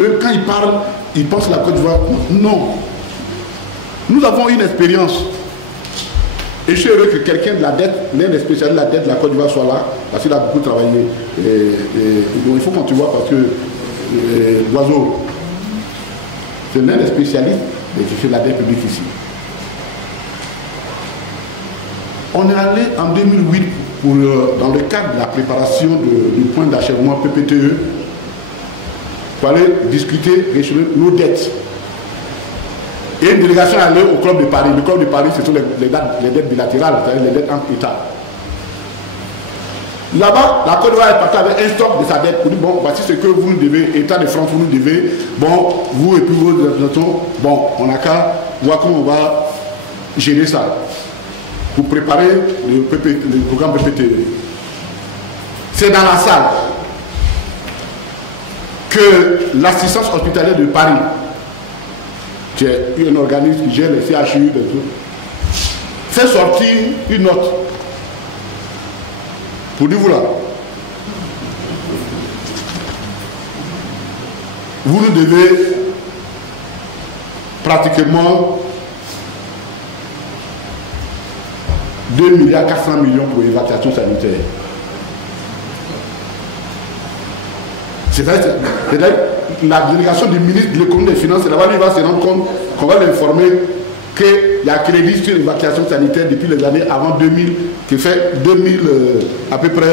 Eux, quand ils parlent, ils pensent que la Côte d'Ivoire... Non. Nous avons une expérience. Et je suis heureux que quelqu'un de la dette, l'un des spécialistes de la dette de la Côte d'Ivoire soit là, parce qu'il a beaucoup travaillé. Donc il faut qu'on te voit parce que l'oiseau, c'est l'un des spécialistes de la dette publique ici. On est allé en 2008 pour, dans le cadre de la préparation du point d'achèvement PPTE pour aller discuter, résoudre nos dettes. Et une délégation est allée au Club de Paris. Le Club de Paris, ce sont les dettes bilatérales, c'est-à-dire les dettes entre États. Là-bas, la Côte d'Ivoire est partie avec un stock de sa dette pour dire, bon, voici ce que vous nous devez, État de France, vous nous devez, bon, vous et puis vos représentants, bon, on n'a qu'à voir comment on va gérer ça pour préparer le programme PPTE. C'est dans la salle que l'assistance hospitalière de Paris, qui est un organisme qui gère les CHU, fait sortir une note pour dire, voilà, vous nous devez pratiquement 2,4 milliards pour l'évacuation sanitaire. C'est-à-dire la délégation du ministre de l'économie et des finances, là-bas, lui va se rendre compte qu'on va l'informer qu'il y a crédit sur l'évacuation sanitaire depuis les années avant 2000, qui fait 2000, à peu près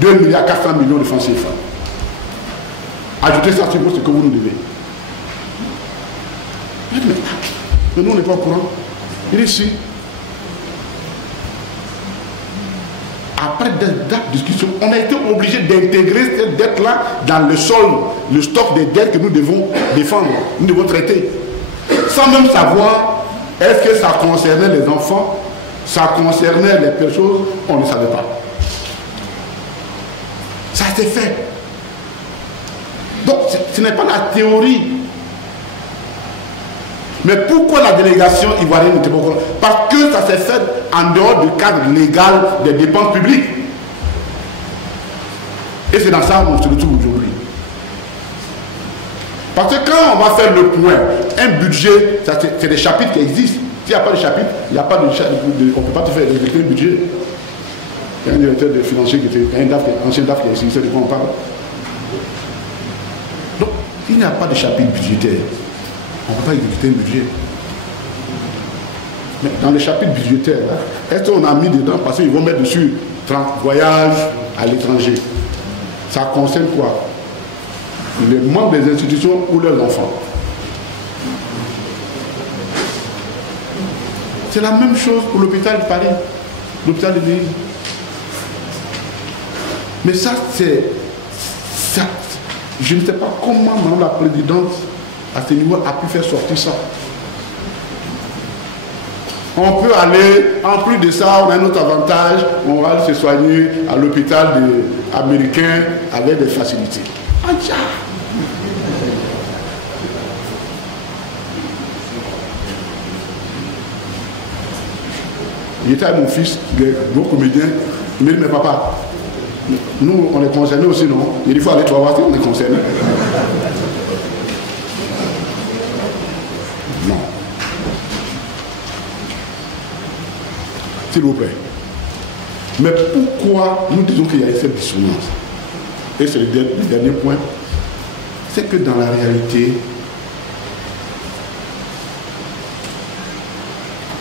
2,4 milliards de francs CFA. Ajoutez ça sur ce que vous nous devez. Mais nous, on n'est pas au courant. Il est ici. Après des discussions, on a été obligé d'intégrer cette dette-là dans le solde, le stock des dettes que nous devons défendre, nous devons traiter. Sans même savoir, est-ce que ça concernait les enfants, ça concernait les personnes, on ne savait pas. Ça s'est fait. Donc, ce n'est pas la théorie. Mais pourquoi la délégation ivoirienne n'était pas au courant? Parce que ça s'est fait en dehors du cadre légal des dépenses publiques. Et c'est dans ça qu'on se retrouve aujourd'hui. Parce que quand on va faire le point, un budget, c'est des chapitres qui existent. S'il n'y a pas de chapitre, il n'y a pas de chapitre, on ne peut pas te faire exécuter un budget. Il y a un directeur de financier qui était, un ancien DAF qui a essayé de quoi on parle. Donc, il n'y a pas de chapitre budgétaire. On ne peut pas exécuter un budget. Mais dans le chapitre budgétaire, est-ce qu'on a mis dedans, parce qu'ils vont mettre dessus voyage à l'étranger. Ça concerne quoi? Les membres des institutions ou leurs enfants. C'est la même chose pour l'hôpital de Paris, l'hôpital de Ville. Mais ça, c'est... Je ne sais pas comment Madame la Présidente, à ce niveau, a pu faire sortir ça. On peut aller, en plus de ça, on a un autre avantage, on va aller se soigner à l'hôpital américain avec des facilités. Il était avec mon fils, le bon comédien, il me dit, mais papa, nous, on est concernés aussi, non? Il dit, il faut aller, tu vas voir si on est concernés. Non. s'il vous plaît. Mais pourquoi nous disons qu'il y a cette dissonance? Et c'est le dernier point, c'est que dans la réalité,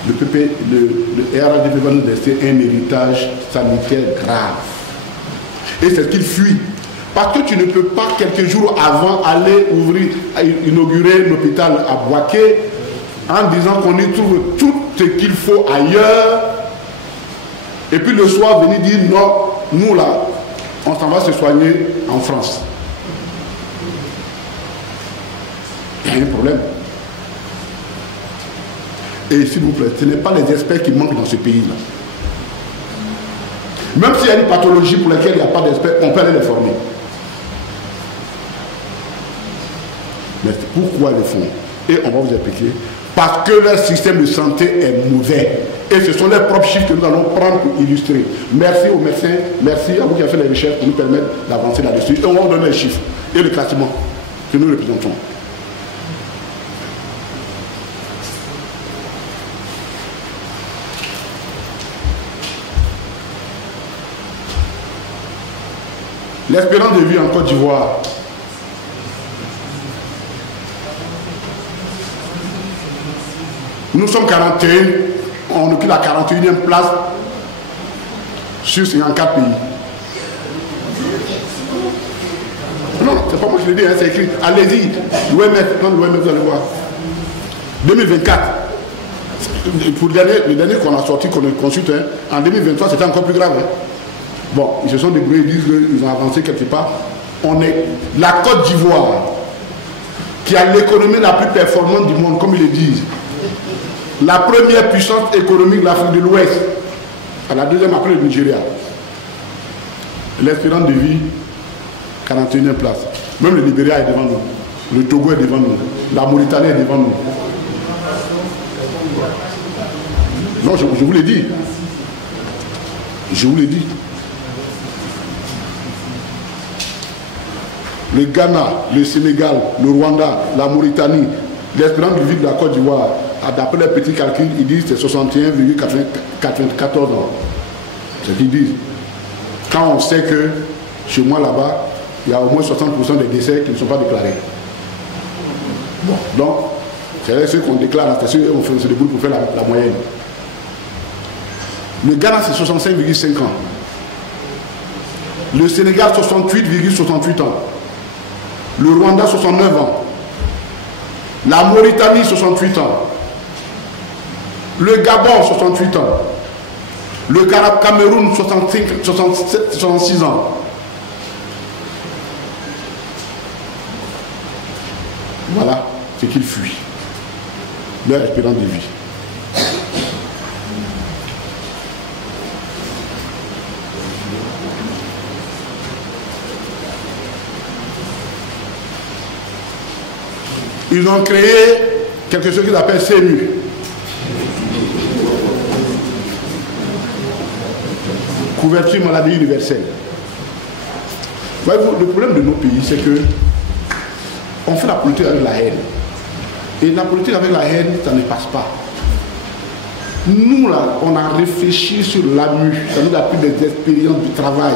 le RADP va nous laisser un héritage sanitaire grave. Et c'est ce qu'il fuit. Parce que tu ne peux pas, quelques jours avant, aller inaugurer l'hôpital à Boaké en disant qu'on y trouve tout ce qu'il faut ailleurs. Et puis le soir, venir dire non, nous là, on s'en va se soigner en France. Il y a un problème. Et s'il vous plaît, ce n'est pas les experts qui manquent dans ce pays-là. Même s'il y a une pathologie pour laquelle il n'y a pas d'experts, on peut aller les former. Mais pourquoi ils le font? Et on va vous expliquer. Parce que leur système de santé est mauvais. Et ce sont les propres chiffres que nous allons prendre pour illustrer. Merci aux médecins, merci à vous qui avez fait les recherches pour nous permettre d'avancer là-dessus. Et on va vous donner les chiffres et le classement que nous représentons. L'espérance de vie en Côte d'Ivoire. Nous sommes 41, on occupe la 41e place sur 54 pays. Non, c'est pas moi qui le dis, hein, c'est écrit. Allez-y, l'OMS, vous allez voir. 2024, pour le dernier qu'on a sorti, qu'on a consulté, hein, en 2023, c'était encore plus grave. Hein. Bon, ils se sont débrouillés, ils disent qu'ils ont avancé quelque part. On est la Côte d'Ivoire, qui a l'économie la plus performante du monde, comme ils le disent. La première puissance économique de l'Afrique de l'Ouest, à la deuxième après le Nigeria. L'espérance de vie, 41e place. Même le Libéria est devant nous. Le Togo est devant nous. La Mauritanie est devant nous. Non, je vous l'ai dit. Je vous l'ai dit. Le Ghana, le Sénégal, le Rwanda, la Mauritanie, l'espérance de vie de la Côte d'Ivoire, d'après les petits calculs, ils disent que c'est 61,94 ans. C'est ce qu'ils disent. Quand on sait que chez moi là-bas, il y a au moins 60% des décès qui ne sont pas déclarés. Bon, donc, c'est ceux qu'on déclare, c'est ceux qu'on se débrouille pour faire la moyenne. Le Ghana, c'est 65,5 ans. Le Sénégal, 68,68 ans. Le Rwanda, 69 ans. La Mauritanie, 68 ans. Le Gabon, 68 ans. Le Cameroun, 66 ans. Voilà ce qu'ils fuient. Leur espérance de vie. Ils ont créé quelque chose qu'ils appellent CMU. Couverture maladie universelle. Voyez-vous, le problème de nos pays, c'est que on fait la politique avec la haine. Et la politique avec la haine, ça ne passe pas. Nous, là, on a réfléchi sur l'AMU, ça nous a pris des expériences du travail.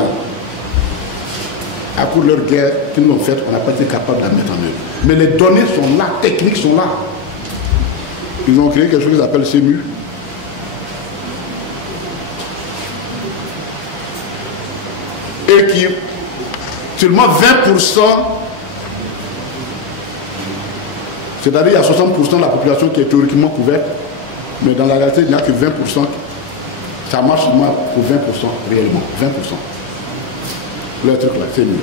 À cause de leur guerre qu'ils nous ont faite, on n'a pas été capable de la mettre en œuvre. Mais les données sont là, techniques sont là. Ils ont créé quelque chose qu'ils appellent CMU. Et qui, seulement 20%, c'est-à-dire il y a 60% de la population qui est théoriquement couverte, mais dans la réalité, il n'y a que 20%. Ça marche seulement pour 20% réellement. 20%. Le truc là, c'est mieux.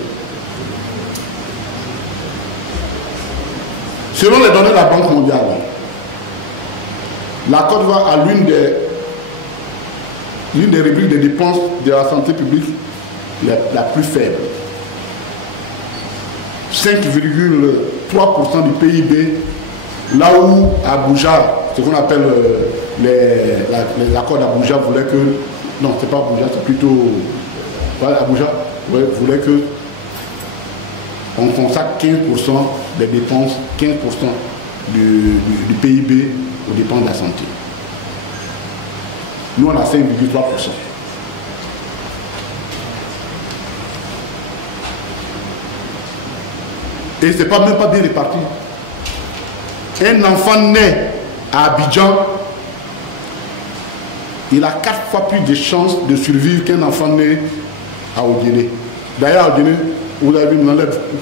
Selon les données de la Banque mondiale, la Côte d'Ivoire a l'une des rubriques de dépenses de la santé publique la plus faible. 5,3% du PIB, là où Abuja, ce qu'on appelle les accords d'Abuja voulaient que, non c'est pas Abuja, c'est plutôt Abuja, voulait que on consacre 15% des dépenses, 15% du PIB aux dépenses de la santé. Nous, on a 5,3%. Et ce n'est même pas bien réparti. Un enfant né à Abidjan, il a 4 fois plus de chances de survivre qu'un enfant né à Odiéné. D'ailleurs, à Odiéné, vous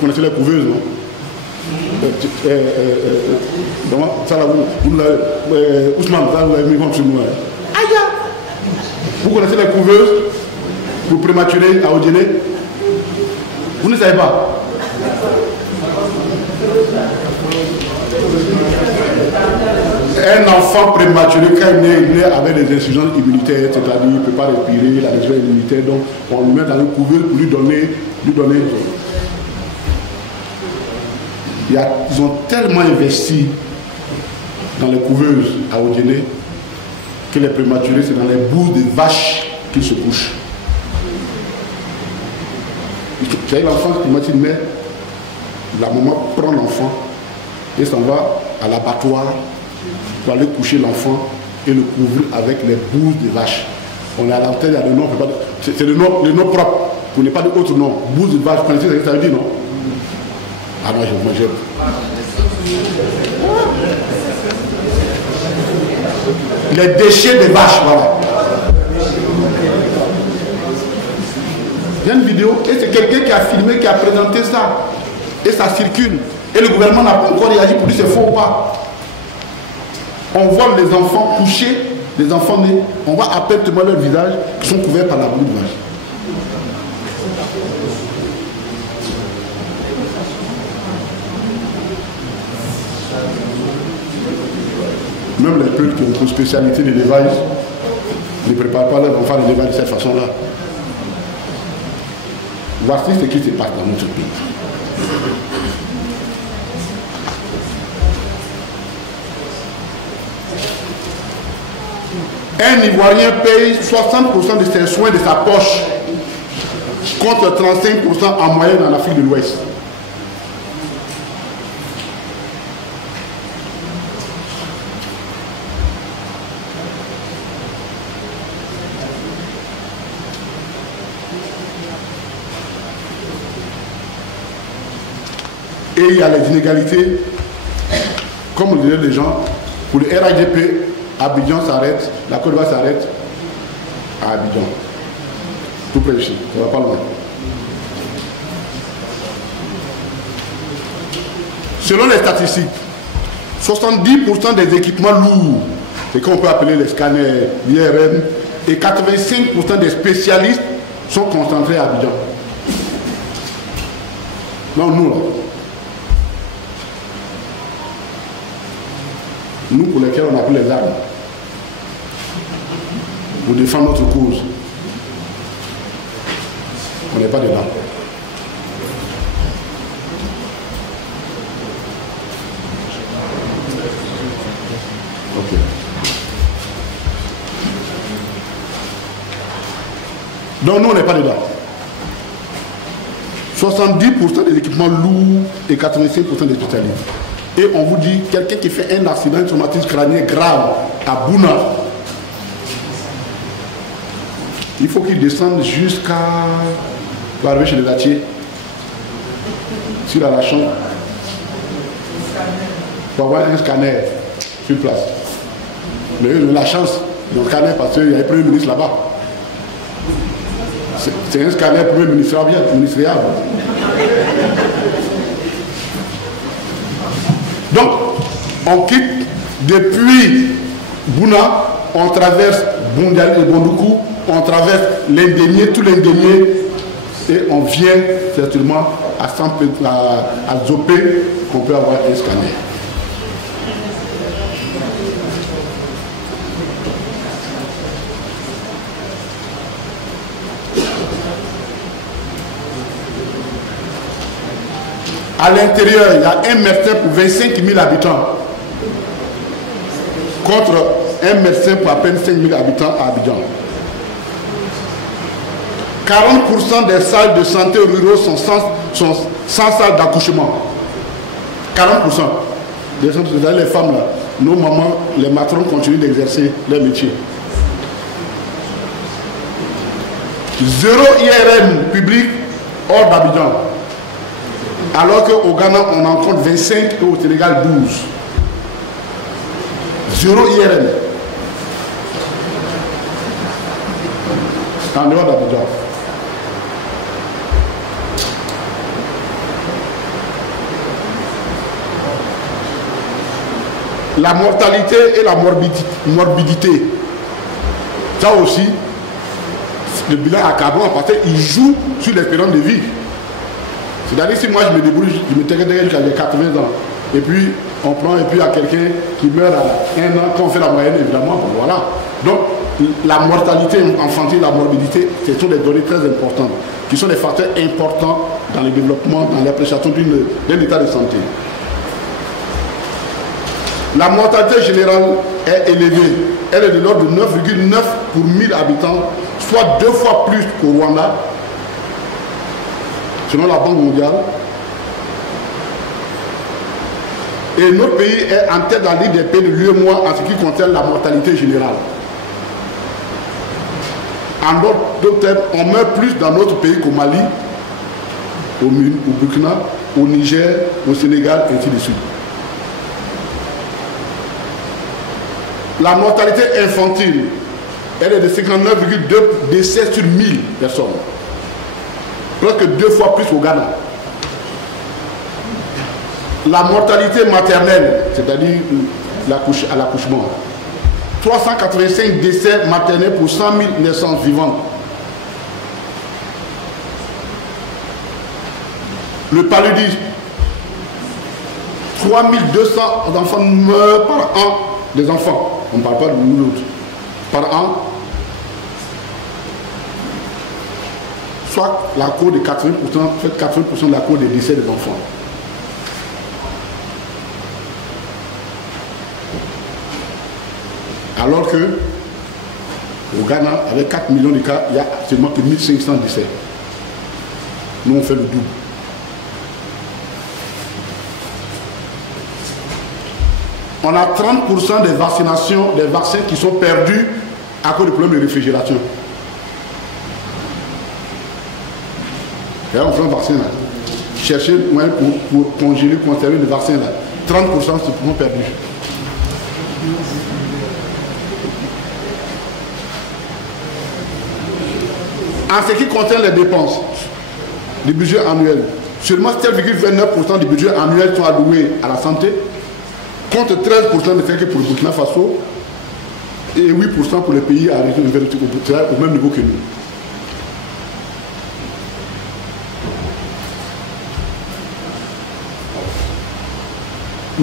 connaissez les couveuses, non? Ousmane, ça vous l'avez mis contre nous. Aïe! Vous connaissez les couveuses pour prématurer à Odiéné? Vous ne savez pas? Un enfant prématuré, quand il naît avec des insuffisances immunitaires, c'est-à-dire qu'il ne peut pas respirer, la résistance immunitaire, donc on le met dans une couveuse pour lui donner. Ils ont tellement investi dans les couveuses à Odiéné que les prématurés, c'est dans les bouses des vaches qu'ils se couchent. Vous savez, l'enfant qui naît, la maman prend l'enfant et s'en va à l'abattoir pour aller coucher l'enfant et le couvrir avec les bouses des vaches. On est à l'antenne, il y a le nom, c'est le nom propre, pour ne pas dire autre nom. Bouses de vache, vous connaissez ce que ça veut dire, non? Ah non, je les déchets des vaches, voilà. Il y a une vidéo et c'est quelqu'un qui a filmé, qui a présenté ça. Et ça circule. Et le gouvernement n'a pas encore réagi pour dire c'est faux ou pas. On voit les enfants couchés, les enfants nés, on voit à peine leur visage qui sont couverts par la boue de vache. Même les peuples qui ont pour spécialité l'élevage ne préparent pas leurs enfants à l'élevage de cette façon-là. Voici ce qui se passe dans notre pays. Un Ivoirien paye 60% de ses soins de sa poche contre 35% en moyenne en Afrique de l'Ouest. Et il y a les inégalités, comme le disaient les gens, pour le RADP, Abidjan s'arrête, la Côte d'Ivoire s'arrête à Abidjan. Tout près ici, ça ne va pas loin. Selon les statistiques, 70% des équipements lourds, c'est qu'on peut appeler les scanners, l'IRM, et 85% des spécialistes sont concentrés à Abidjan. Non, nous là. Nous pour lesquels on a pris les armes, pour défendre notre cause, on n'est pas dedans. Ok. Donc nous on n'est pas dedans. 70% des équipements lourds et 85% des spécialistes. Et on vous dit, quelqu'un qui fait un accident de traumatisme crânien grave à Bouna, il faut qu'il descende jusqu'à... pour arriver chez les Latiers, sur la Lachon, pour avoir un scanner sur place. Mais eux, ils ont la chance, ils ont un scanner parce qu'il y a un premier ministre là-bas. C'est un scanner premier ministériel. Donc, on quitte depuis Bouna, on traverse Bondali et Bondoukou, on traverse l'Indénié, tout l'Indénié, et on vient certainement à Zopé, qu'on peut avoir un scanner. À l'intérieur, il y a un médecin pour 25 000 habitants, contre un médecin pour à peine 5 000 habitants à Abidjan. 40% des salles de santé ruraux sont sans salle d'accouchement. 40%. Les femmes, là, nos mamans, les matrons continuent d'exercer leur métier. 0 IRM public hors d'Abidjan. Alors qu'au Ghana, on en compte 25 et au Sénégal 12. 0 IRM. En dehors d'Abidjan. La mortalité et la morbidité. Ça aussi, le bilan accablant parce qu'il joue sur l'espérance de vie. C'est-à-dire si moi je me débrouille, je me termine jusqu'à 80 ans, et puis on prend et puis à quelqu'un qui meurt à 1 an, quand on fait la moyenne évidemment, bon, voilà. Donc la mortalité infantile, la morbidité, ce sont des données très importantes, qui sont des facteurs importants dans le développement, dans l'appréciation d'un état de santé. La mortalité générale est élevée. Elle est de l'ordre de 9,9 pour 1000 habitants, soit 2 fois plus qu'au Rwanda, selon la Banque mondiale. Et notre pays est en tête dans la liste des pays de l'UEMOA en ce qui concerne la mortalité générale. En d'autres termes, on meurt plus dans notre pays qu'au Mali, au Burkina, au Niger, au Sénégal, et ainsi de suite. La mortalité infantile, elle est de 59,2 décès sur 1000 personnes. Presque 2 fois plus au Ghana. La mortalité maternelle, c'est-à-dire à l'accouchement, 385 décès maternels pour 100 000 naissances vivantes. Le paludisme, 3200 enfants meurent par an, des enfants. On ne parle pas de nous autres. Par an, soit la cause de 80%, fait 80% de la cause des décès des enfants. Alors que au Ghana, avec 4 millions de cas, il n'y a seulement que 1500 décès. Nous, on fait le double. On a 30% des vaccinations, des vaccins qui sont perdus à cause du problème de réfrigération. Là, on fait un vaccin là. Chercher moyen pour congeler, conserver le vaccin là. 30% sont perdus. En ce qui concerne les dépenses du budget annuel, seulement 7,29% du budget annuel sont alloués à la santé, contre 13% de fait que pour le Burkina Faso et 8% pour les pays à région au même niveau que nous.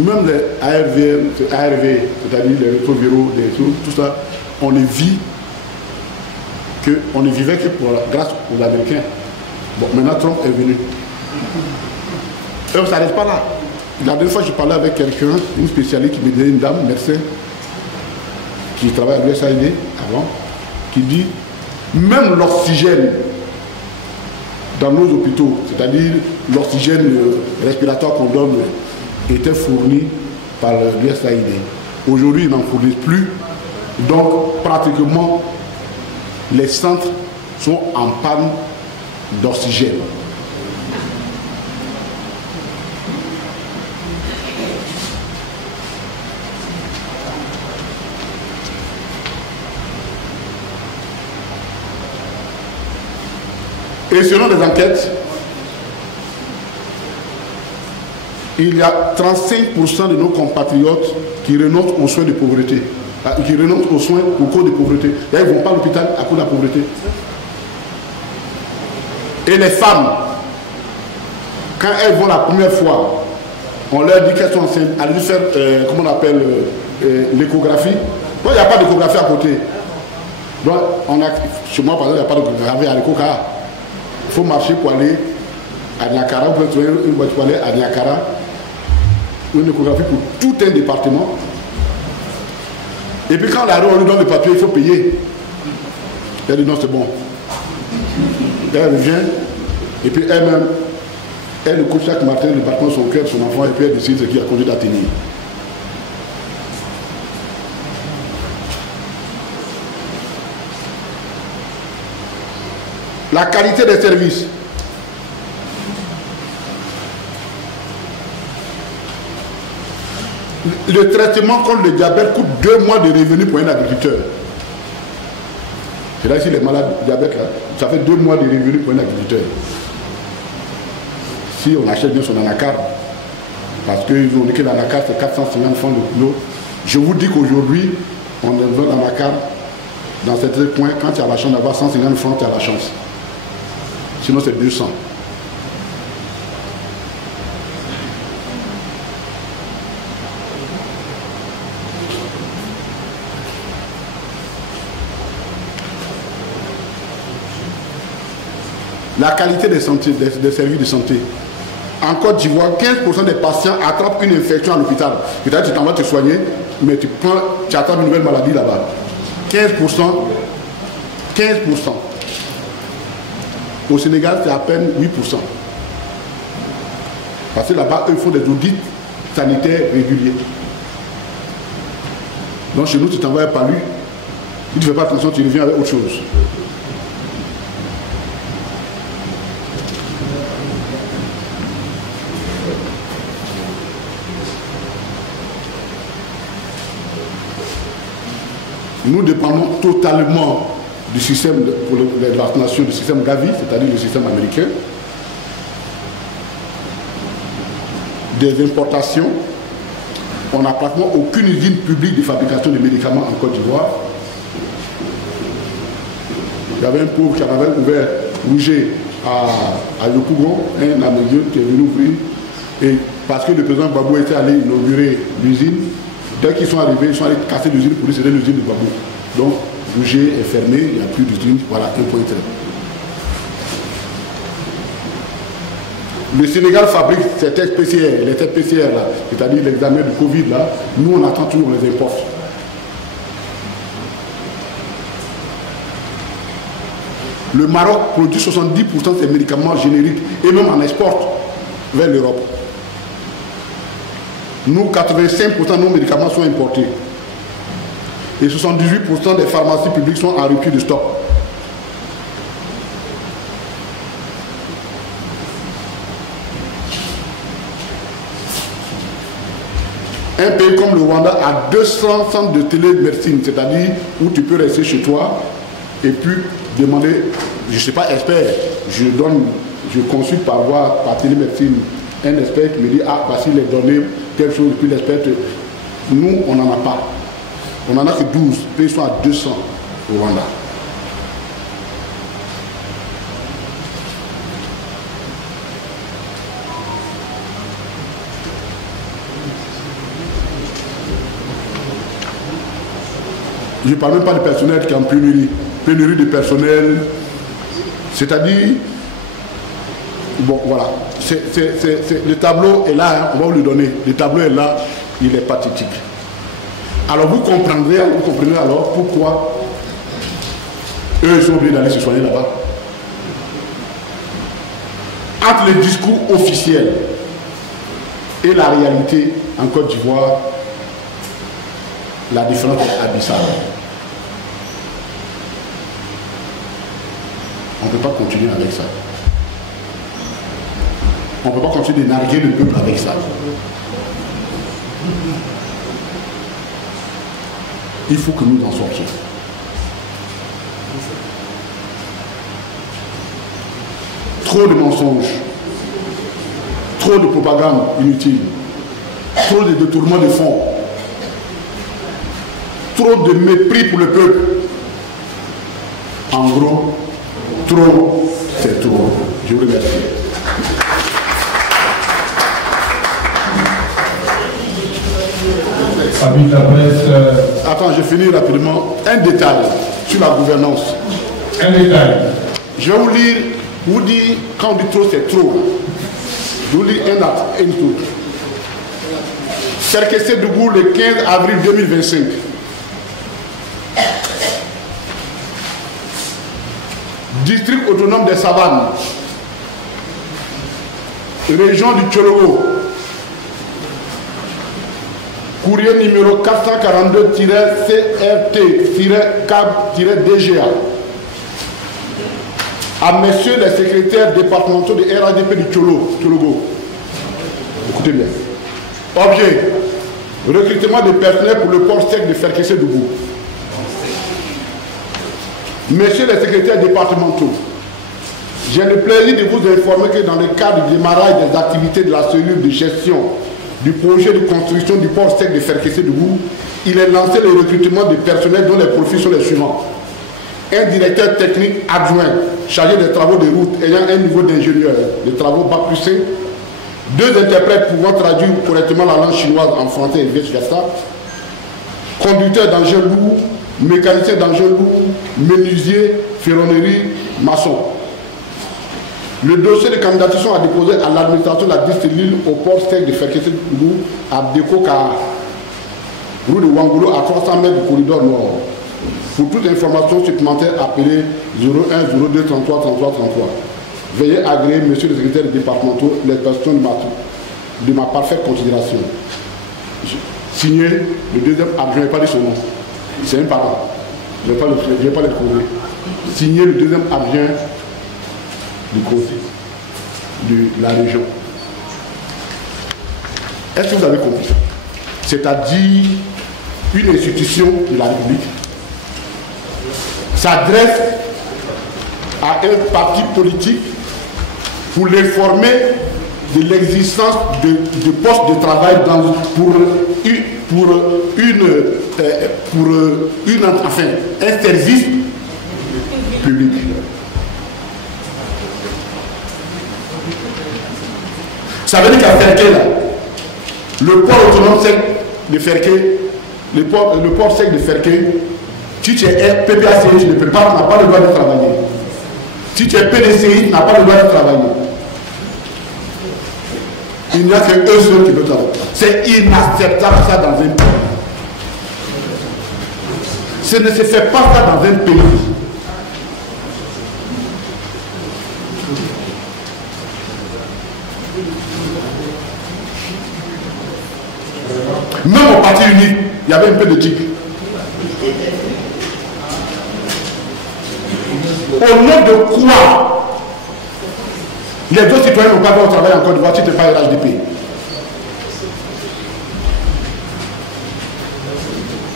Même les ARV, c'est-à-dire les rétroviraux, tout ça, on ne vit que, on ne vivait que grâce aux Américains. Bon, maintenant Trump est venu. Et on ne s'arrête pas là. La dernière fois, je parlais avec quelqu'un, une spécialiste qui me disait, une dame, médecin, qui travaille à l'USAID avant, qui dit, même l'oxygène dans nos hôpitaux, c'est-à-dire l'oxygène respiratoire qu'on donne, était fourni par l'USAID. Aujourd'hui, ils n'en fournissent plus. Donc, pratiquement, les centres sont en panne d'oxygène. Et selon les enquêtes, il y a 35% de nos compatriotes qui renoncent aux soins de pauvreté, qui renoncent aux soins au cause de pauvreté. Là, ils ne vont pas à l'hôpital à cause de la pauvreté. Et les femmes, quand elles vont la première fois, on leur dit qu'elles sont enceintes, allez faire, comment on appelle, l'échographie. Bon, il n'y a pas d'échographie à côté. Donc, chez moi, par exemple, il n'y a pas d'échographie à l'échographie. Il faut marcher pour aller à Niakara, vous pouvez trouver une voiture pour aller à Niakara, une échographie pour tout un département. Et puis quand on lui donne le papier, il faut payer. Elle dit non, c'est bon. Elle revient, et puis elle-même, elle écoute chaque matin le battement de son cœur, de son enfant, et puis elle décide ce qui a conduit à tenir. La qualité des services. Le traitement contre le diabète coûte 2 mois de revenus pour un agriculteur. C'est là si les malades diabète là, ça fait 2 mois de revenus pour un agriculteur. Si on achète bien son anacarde, parce qu'ils ont dit que l'anacarde c'est 450 francs le kilo, je vous dis qu'aujourd'hui, on élève l'anacarde dans certains coins, quand tu as la chance d'avoir 150 francs, tu as la chance. Sinon c'est 200. La qualité des services de santé. En Côte d'Ivoire, 15% des patients attrapent une infection à l'hôpital. C'est-à-dire que tu t'en vas te soigner, mais tu attrapes une nouvelle maladie là-bas. 15%. 15%. Au Sénégal, c'est à peine 8%. Parce que là-bas, eux font des audits sanitaires réguliers. Donc chez nous, tu t'envoies un palu, si tu ne fais pas attention, tu reviens avec autre chose. Nous dépendons totalement du système pour les vaccinations, du système Gavi, c'est-à-dire le système américain, des importations. On n'a pratiquement aucune usine publique de fabrication de médicaments en Côte d'Ivoire. Il y avait un pauvre qui avait ouvert Rouget à Yopougon, un Américain qui est venu ouvrir, et parce que le président Gbagbo était allé inaugurer l'usine, dès qu'ils sont arrivés, ils sont allés casser l'usine pour dire que c'était l'usine de Gbagbo. Donc, Rouget est fermé, il n'y a plus d'usine, voilà, un point très. Le Sénégal fabrique ces tests PCR, les tests PCR là, c'est-à-dire l'examen du Covid là, nous on attend toujours, on les importe. Le Maroc produit 70% de ses médicaments génériques et même en exporte vers l'Europe. Nous, 85% de nos médicaments sont importés. Et 78% des pharmacies publiques sont en rupture de stock. Un pays comme le Rwanda a 200 centres de télémédecine, c'est-à-dire où tu peux rester chez toi et puis demander, je ne suis pas expert, je consulte par voie, par télémédecine, un expert qui me dit, ah, voici les données, quelque chose, puis l'expert, nous, on n'en a pas. On n'en a que 12, puis ils sont à 200 au Rwanda. Je ne parle même pas du personnel qui est en pénurie. Pénurie de personnel, c'est-à-dire, bon voilà, le tableau est là, hein, on va vous le donner. Le tableau est là, il est pathétique. Alors vous comprenez alors pourquoi eux ils sont obligés d'aller se soigner là-bas. Entre le discours officiel et la réalité en Côte d'Ivoire, la différence est abyssale. On ne peut pas continuer avec ça. On ne peut pas continuer de narguer le peuple avec ça. Il faut que nous en sortions. Trop de mensonges, trop de propagande inutile, trop de détournements de fonds, trop de mépris pour le peuple. En gros, trop, c'est trop. Je vous remercie. Attends, je finis rapidement. Un détail sur la gouvernance. Un détail. Je vais vous lire, vous dire, quand on dit trop, c'est trop. Je vous lis un truc. Cercé de Gaulle le 15 avril 2025. District autonome des Savanes. Région du Tchologo. Courrier numéro 442-CRT-CAB-DGA. à messieurs les secrétaires départementaux de RADP du Tchologo. Écoutez bien. Objet, recrutement de personnel pour le port sec de Ferkessé-Dougou. Messieurs les secrétaires départementaux, j'ai le plaisir de vous informer que dans le cadre du démarrage des activités de la cellule de gestion du projet de construction du port sec de Ferkessé-Dougou, il est lancé le recrutement de personnel dont les profils sont les suivants. Un directeur technique adjoint chargé des travaux de route ayant un niveau d'ingénieur de travaux Bac+C, 2 interprètes pouvant traduire correctement la langue chinoise en français et vice-versa, conducteur d'engins lourds, mécanicien d'engins lourds, menuisier, ferronnerie, maçon. Le dossier de candidature a déposé à l'administration de la district Lille au port sec de Ferkessé-Dougou à Déco-Car, rue de Wangolo à 300 mètres du corridor nord. Pour toute information supplémentaire, appelez 01 02 33 33 33. Veuillez agréer, monsieur le secrétaire départemental, les personnes de ma parfaite considération. Signé le deuxième adjoint, je n'ai pas dit son nom. C'est un parent. Je ne vais pas le trouver. Signé le deuxième adjoint du conseil de la région. Est-ce que vous avez compris? C'est-à-dire une institution de la République s'adresse à un parti politique pour l'informer de l'existence de postes de travail pour un service public. Ça veut dire qu'à Ferké, là, le port autonome sec de Ferké, le port sec de Ferké, si tu es PPACI, tu ne peux pas, tu n'as pas le droit de travailler. Si tu es PDCI, tu n'as pas le droit de travailler. Il n'y a que eux seuls qui peuvent travailler. C'est inacceptable ça dans un pays. Ce ne se fait pas ça dans un pays. Même au parti unique, il y avait un peu d'éthique. Au nom de quoi les autres citoyens n'ont pas droit au travail en Côte d'Ivoire si tu n'es pas RHDP?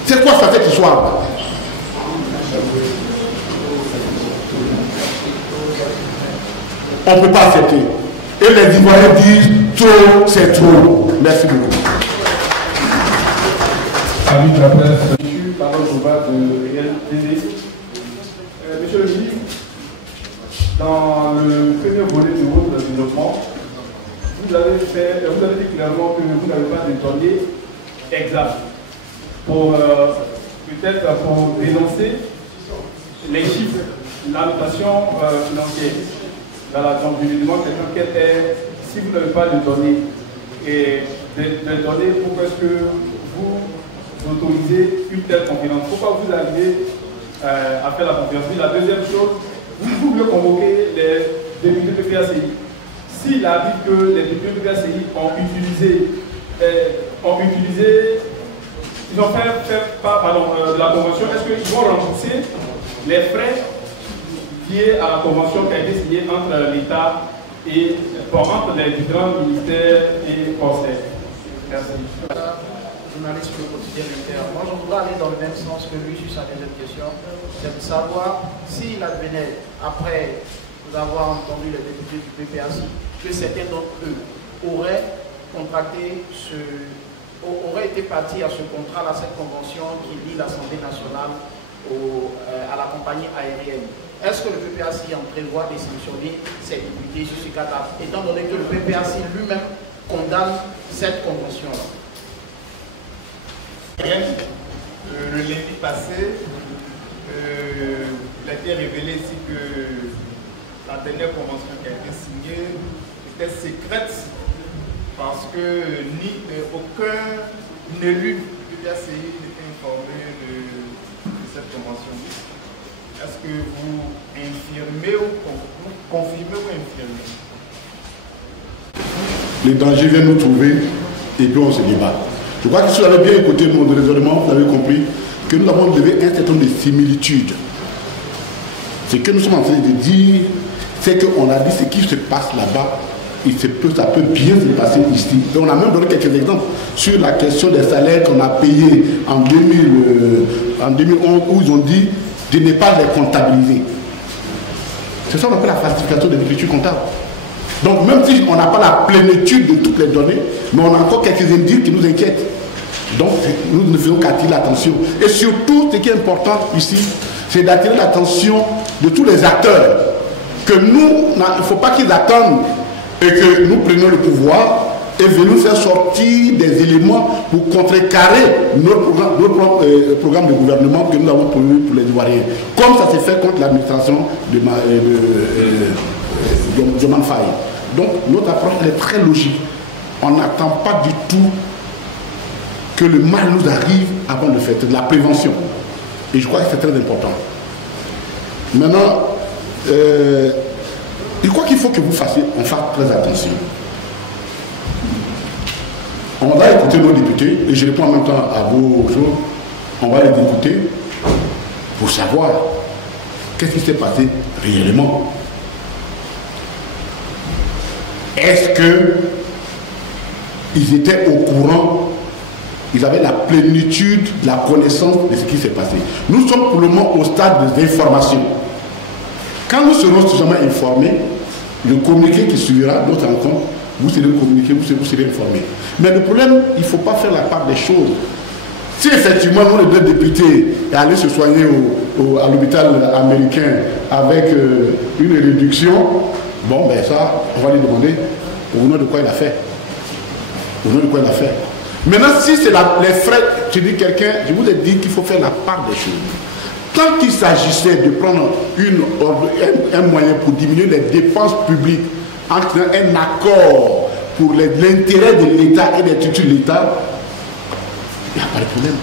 C'est quoi ça, cette histoire? On ne peut pas accepter. Et les Ivoiriens disent trop, c'est trop. Merci beaucoup. Avis de la presse. Monsieur Parole Jobat de RLTV. Monsieur le ministre, dans le premier volet de votre développement, vous avez dit clairement que vous n'avez pas de données exactes pour peut-être pour dénoncer les chiffres, la notation financière. Donc je lui demande si vous n'avez pas de données et de données, pourquoi est-ce que vous autorisez une telle conférence? Pourquoi vous arrivez à faire la conférence? La deuxième chose, vous voulez convoquer les députés de PPACI. S'il arrive que les députés de PPACI ont fait de la convention, est-ce qu'ils vont rembourser les frais liés à la convention qui a été signée entre l'État et entre les différents ministères et conseils? Merci. Journaliste du quotidien Inter. Moi, je voudrais aller dans le même sens que lui sur sa deuxième question, c'est de savoir s'il advenait, après nous avoir entendu les députés du PPACI, que certains d'entre eux auraient été partis à ce contrat, à cette convention qui lie l'Assemblée nationale à la compagnie aérienne. Est-ce que le PPACI en prévoit de sanctionner ces députés sur ce cas-là, étant donné que le PPACI lui-même condamne cette convention-là? Le lundi passé, il a été révélé ici que la dernière convention qui a été signée était secrète parce que aucun élu du PPACI n'était informé de cette convention. Est-ce que vous infirmez ou confirmez ou infirmez? Les dangers viennent nous trouver et puis on se débat. Je crois que si vous avez bien écouté mon raisonnement, vous avez compris que nous avons levé un certain nombre de similitudes. Ce que nous sommes en train de dire, c'est qu'on a dit ce qui se passe là-bas, ça peut bien se passer ici. Et on a même donné quelques exemples sur la question des salaires qu'on a payés en 2011, où ils ont dit de ne pas les comptabiliser. C'est ça qu'on appelle la falsification de l'écriture comptable. Donc même si on n'a pas la plénitude de toutes les données, mais on a encore quelques indices qui nous inquiètent. Donc nous ne faisons qu'attirer l'attention. Et surtout, ce qui est important ici, c'est d'attirer l'attention de tous les acteurs. Que nous, il ne faut pas qu'ils attendent et que nous prenions le pouvoir et venons faire sortir des éléments pour contrecarrer notre programme de gouvernement que nous avons prévu pour les Ivoiriens. Comme ça s'est fait contre l'administration de Diomaye Faye. Donc notre approche est très logique. On n'attend pas du tout que le mal nous arrive avant de faire de la prévention. Et je crois que c'est très important. Maintenant, je crois qu'il faut que on fasse très attention. On va écouter nos députés, et je réponds en même temps à vos choses. On va les écouter pour savoir qu'est-ce qui s'est passé réellement. Est-ce qu'ils étaient au courant, ils avaient la plénitude, la connaissance de ce qui s'est passé? Nous sommes pour le moment au stade des informations. Quand nous serons suffisamment informés, le communiqué qui suivra notre rencontre, vous serez communiqué, vous serez informé. Mais le problème, il ne faut pas faire la part des choses. Si effectivement, nous, les deux députés, aller se soigner à l'hôpital américain avec une réduction, bon, ben ça, on va lui demander au nom de quoi il a fait. Au nom de quoi il a fait. Maintenant, si c'est les frais, je dis quelqu'un, je vous ai dit qu'il faut faire la part des choses. Tant qu'il s'agissait de prendre un moyen pour diminuer les dépenses publiques, entre un accord pour l'intérêt de l'État et des structures de l'État, il n'y a pas de problème.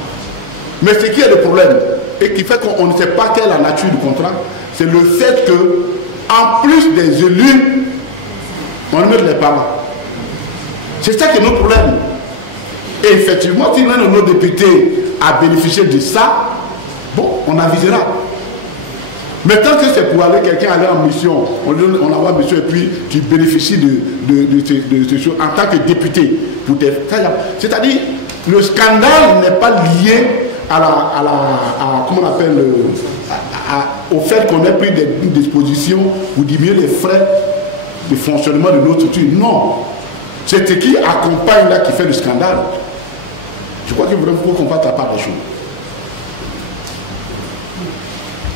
Mais ce qui est le problème, et qui fait qu'on ne sait pas quelle est la nature du contrat, c'est le fait que, en plus des élus, on met les parents. C'est ça qui est notre problème. Et effectivement, si l'un de nos députés a bénéficié de ça, bon, on avisera. Mais tant que c'est pour aller quelqu'un aller en mission, on envoie une mission et puis tu bénéficies de ces choses en tant que député. C'est-à-dire, le scandale n'est pas lié comment on appelle, au fait qu'on ait pris des dispositions pour diminuer les frais de fonctionnement de notre structure. Non. C'est ce qui accompagne là qui fait le scandale. Je crois qu'il faut qu'on fasse la part des choses.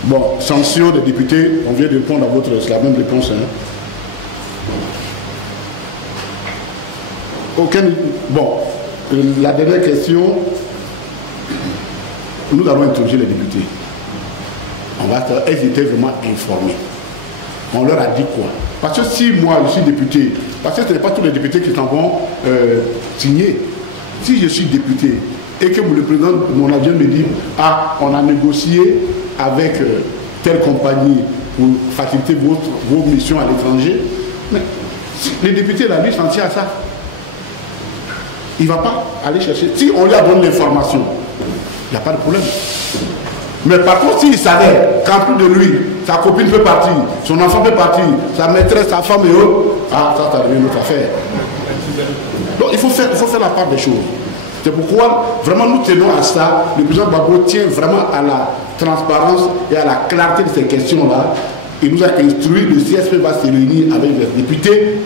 Bon, sanction des députés, on vient de répondre à votre, c'est la même réponse. Hein. Bon, la dernière question, nous allons interroger les députés. On va savoir, ils étaient vraiment informés. On leur a dit quoi? Parce que si moi je suis député, parce que ce n'est pas tous les députés qui s'en vont signer. Si je suis député et que le président, mon adjoint me dit, ah, on a négocié avec telle compagnie pour faciliter vos missions à l'étranger, mais les députés, là, lui, s'en tient à ça. Il ne va pas aller chercher. Si on lui a donné l'information, il n'y a pas de problème. Mais par contre, s'il savait qu'en plus de lui, sa copine peut partir, son enfant peut partir, sa maîtresse, sa femme et eux, ah, ça devient notre affaire. Donc il faut faire la part des choses. C'est pourquoi vraiment nous tenons à ça. Le président Gbagbo tient vraiment à la transparence et à la clarté de ces questions-là. Il nous a instruit, le CSP va se réunir avec les députés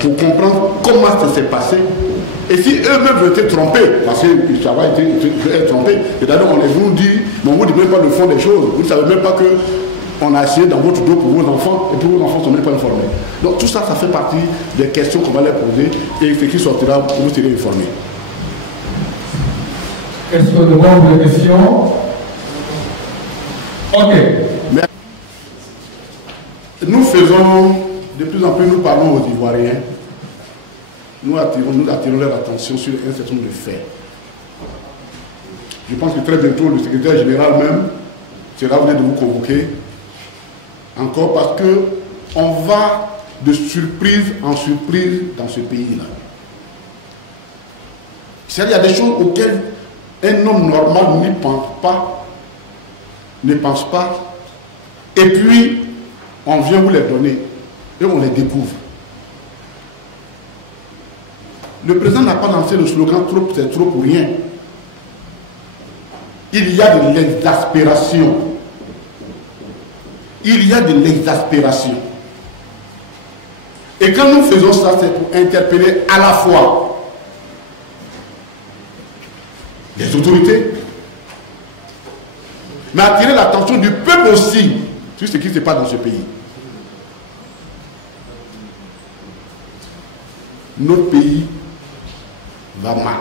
pour comprendre comment ça s'est passé. Et si eux-mêmes étaient trompés, parce que ça va être trompé, et d'ailleurs on vous dit, mais on ne vous dit même pas le fond des choses. Vous ne savez même pas qu'on a essayé dans votre dos pour vos enfants, et puis vos enfants ne sont même pas informés. Donc tout ça, ça fait partie des questions qu'on va leur poser, et ce qui sortira, vous serez informés. Est-ce que nous avons des questions? Ok. Mais nous faisons, de plus en plus, nous parlons aux Ivoiriens. Nous attirons leur attention sur un certain nombre de faits. Je pense que très bientôt, le secrétaire général même sera venu de vous convoquer encore parce qu'on va de surprise en surprise dans ce pays-là. Il y a des choses auxquelles un homme normal ne pense pas Et puis, on vient vous les donner et on les découvre. Le président n'a pas lancé le slogan « trop, c'est trop pour rien ». Il y a de l'exaspération. Il y a de l'exaspération. Et quand nous faisons ça, c'est pour interpeller à la fois les autorités, mais attirer l'attention du peuple aussi sur ce qui se passe dans ce pays. Notre pays va mal.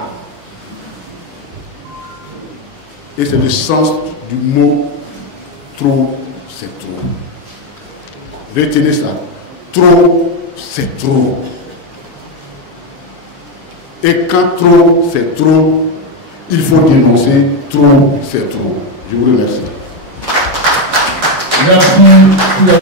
Et c'est le sens du mot trop, c'est trop. Retenez ça. Trop, c'est trop. Et quand trop, c'est trop, il faut dénoncer trop, c'est trop. Je vous remercie. Merci.